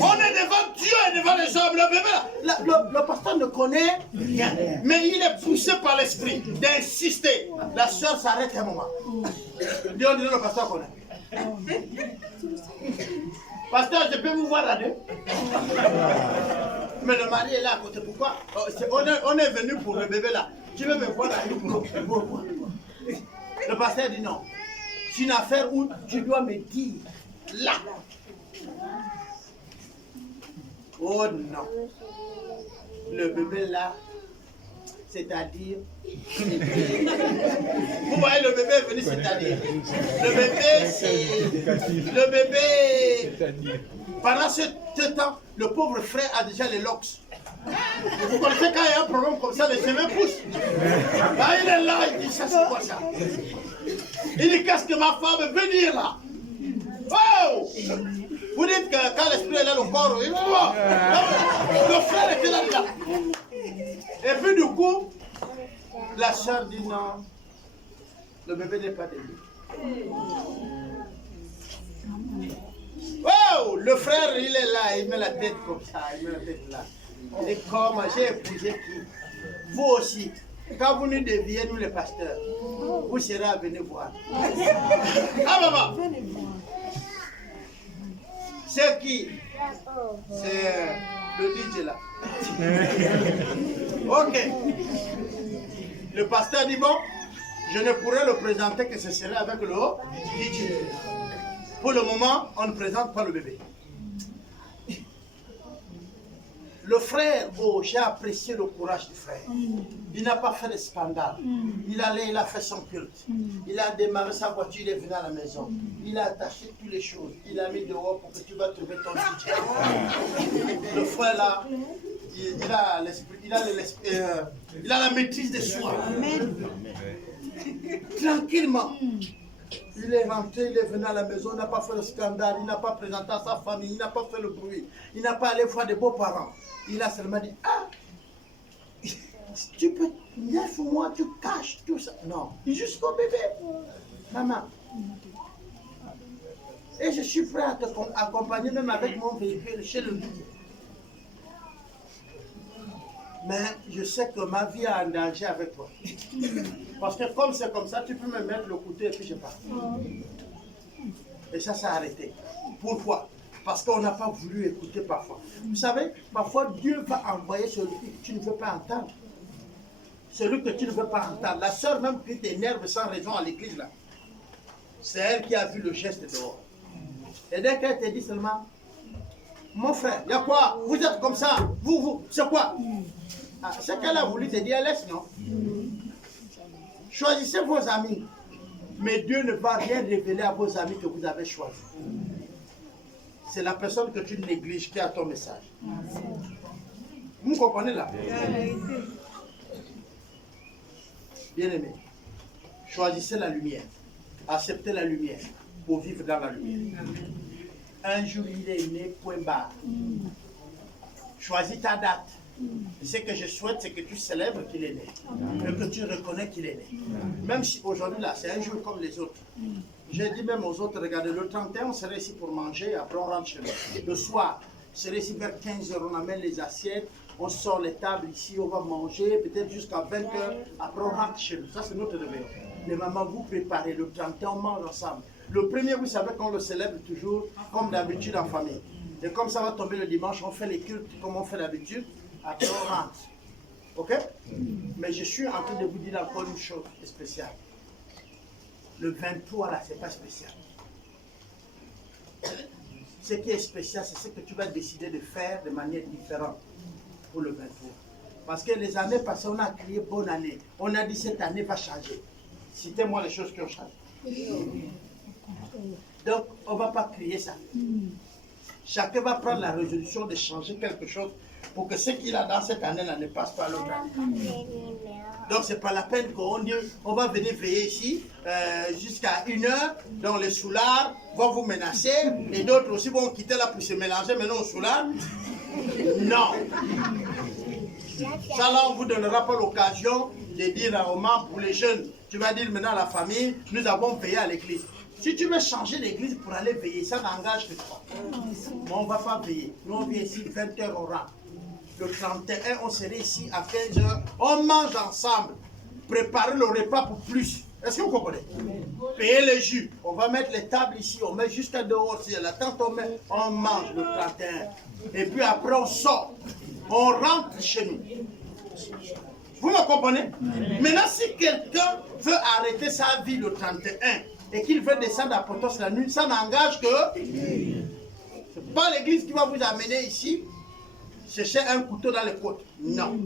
On est devant Dieu et devant les hommes. Le bébé là. Le pasteur ne connaît rien. Mais il est poussé par l'esprit d'insister. La sœur s'arrête un moment. On dit, le pasteur connaît. Pasteur, je peux vous voir là-dedans? Mais le mari est là à côté. Pourquoi? On est venu pour le bébé là. Tu veux me voir là-dedans? Le pasteur dit non. C'est une affaire où tu dois me dire là. Oh non. Le bébé là, c'est-à-dire. Vous voyez, le bébé est venu, c'est-à-dire. Le bébé, c'est. Le bébé. Pendant ce temps, le pauvre frère a déjà les locks. Vous connaissez quand il y a un problème comme ça, les cheveux poussent. Là, il est là, il dit ça, c'est quoi ça? Il dit, qu'est-ce que ma femme veut dire là? Oh! Vous dites que quand l'esprit est là, le corps, il va voir. Le frère était là. Et puis du coup, la soeur dit non, le bébé n'est pas de lui. Oh! Le frère, il est là, il met la tête comme ça, il met la tête là. Et comme j'ai épousé qui? Vous aussi. Quand vous nous deviez, nous les pasteurs, vous serez à venir voir. Ah maman! C'est qui? C'est le DJ là. Ok. Le pasteur dit bon, je ne pourrais le présenter que ce serait avec le DJ. Pour le moment, on ne présente pas le bébé. Le frère, oh, j'ai apprécié le courage du frère. Il n'a pas fait de scandale. Il a fait son culte. Il a démarré sa voiture, il est venu à la maison. Il a attaché toutes les choses. Il a mis dehors pour que tu vas trouver ton soutien. Le frère là, il a l'esprit, il a la maîtrise de soi. Tranquillement. Il est rentré, il est venu à la maison, il n'a pas fait le scandale, il n'a pas présenté à sa famille, il n'a pas fait le bruit, il n'a pas allé voir des beaux-parents. Il a seulement dit, ah, tu peux, 9 mois, tu caches tout ça. Non, jusqu'au bébé. Maman. Et je suis prêt à te accompagner même avec mon véhicule chez le lit. Mais je sais que ma vie est en danger avec toi. Parce que comme c'est comme ça, tu peux me mettre le couteau et puis je pars. Et ça s'est arrêté. Pourquoi? Parce qu'on n'a pas voulu écouter parfois. Vous savez, parfois Dieu va envoyer celui que tu ne veux pas entendre. Celui que tu ne veux pas entendre. La sœur même qui t'énerve sans raison à l'église là, c'est elle qui a vu le geste dehors. Et dès qu'elle te dit seulement, mon frère, il y a quoi? Vous êtes comme ça, vous, c'est quoi? Ah, ce qu'elle a voulu te dire, laisse, non? Choisissez vos amis. Mais Dieu ne va rien révéler à vos amis que vous avez choisis. C'est la personne que tu négliges qui a ton message. Vous comprenez là? Bien-aimé, choisissez la lumière. Acceptez la lumière pour vivre dans la lumière. Un jour il est né, point barre. Choisis ta date. Ce que je souhaite, c'est que tu célèbres qu'il est né. Et que tu reconnais qu'il est né. Même si aujourd'hui là, c'est un jour comme les autres. J'ai dit même aux autres, regardez, le 31, on serait ici pour manger, après on rentre chez nous. Le soir, on serait ici vers 15h, on amène les assiettes, on sort les tables ici, on va manger, peut-être jusqu'à 20h, après on rentre chez nous. Ça, c'est notre réveil. Les mamans, vous préparez, le 31, on mange ensemble. Le premier, vous savez qu'on le célèbre toujours, comme d'habitude en famille. Et comme ça va tomber le dimanche, on fait les cultes comme on fait d'habitude, après on rentre. Ok? Mais je suis en train de vous dire encore une chose spéciale. Le 23 là, c'est pas spécial. Ce qui est spécial, c'est ce que tu vas décider de faire de manière différente pour le 23. Parce que les années passées, on a crié bonne année. On a dit cette année va changer. Citez-moi les choses qui ont changé. Donc, on ne va pas crier ça. Chacun va prendre la résolution de changer quelque chose pour que ce qu'il a dans cette année-là ne passe pas à l'autre année. Donc, ce n'est pas la peine qu'on dise, on va venir veiller ici jusqu'à 1h dans les soulards, vont vous menacer, et d'autres aussi vont quitter là pour se mélanger maintenant au soulard. Non. Ça là, on ne vous donnera pas l'occasion de dire aux membres, pour les jeunes, tu vas dire maintenant à la famille, nous avons veillé à l'église. Si tu veux changer l'église pour aller veiller, ça n'engage que toi. Mais on ne va pas veiller. Nous, on vient ici, 20h, on rentre. Le 31, on serait ici à 15h. On mange ensemble. Préparer le repas pour plus. Est-ce que vous comprenez? Payer les jus. On va mettre les tables ici. On met jusqu'à dehors. Si la tente, on mange le 31. Et puis après, on sort. On rentre chez nous. Vous me comprenez? Maintenant, si quelqu'un veut arrêter sa vie le 31 et qu'il veut descendre à Potos la nuit, ça n'engage que... Ce n'est pas l'église qui va vous amener ici chercher un couteau dans les côtes. Non.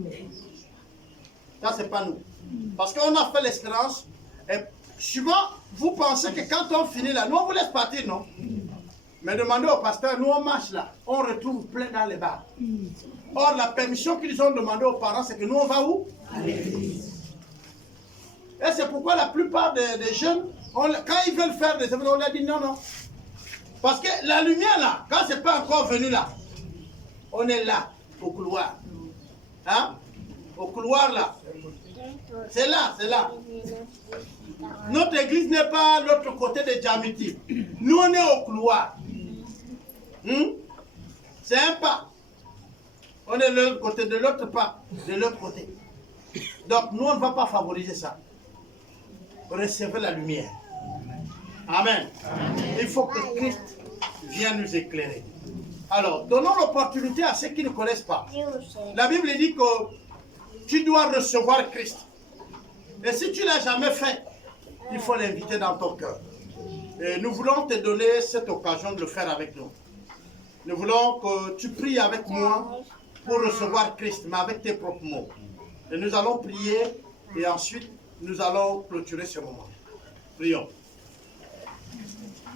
Ça, c'est pas nous. Parce qu'on a fait l'espérance. Et souvent, vous pensez que quand on finit là, nous, on vous laisse partir, non? Mais demandez au pasteur, nous, on marche là. On retrouve plein dans les bars. Or, la permission qu'ils ont demandé aux parents, c'est que nous, on va où? À l'église. Et c'est pourquoi la plupart des jeunes, quand ils veulent faire des événements, on leur dit non, non. Parce que la lumière là, quand c'est pas encore venu là, on est là, au couloir. Hein? Au couloir là. C'est là, c'est là. Notre église n'est pas à l'autre côté de Djamiti. Nous, on est au couloir. C'est un pas. On est de l'autre côté, de l'autre pas, de l'autre côté. Donc, nous, on ne va pas favoriser ça. Recevez la lumière. Amen. Il faut que Christ vienne nous éclairer. Alors, donnons l'opportunité à ceux qui ne connaissent pas. La Bible dit que tu dois recevoir Christ. Et si tu ne l'as jamais fait, il faut l'inviter dans ton cœur. Et nous voulons te donner cette occasion de le faire avec nous. Nous voulons que tu pries avec moi pour recevoir Christ, mais avec tes propres mots. Et nous allons prier et ensuite nous allons clôturer ce moment. Prions.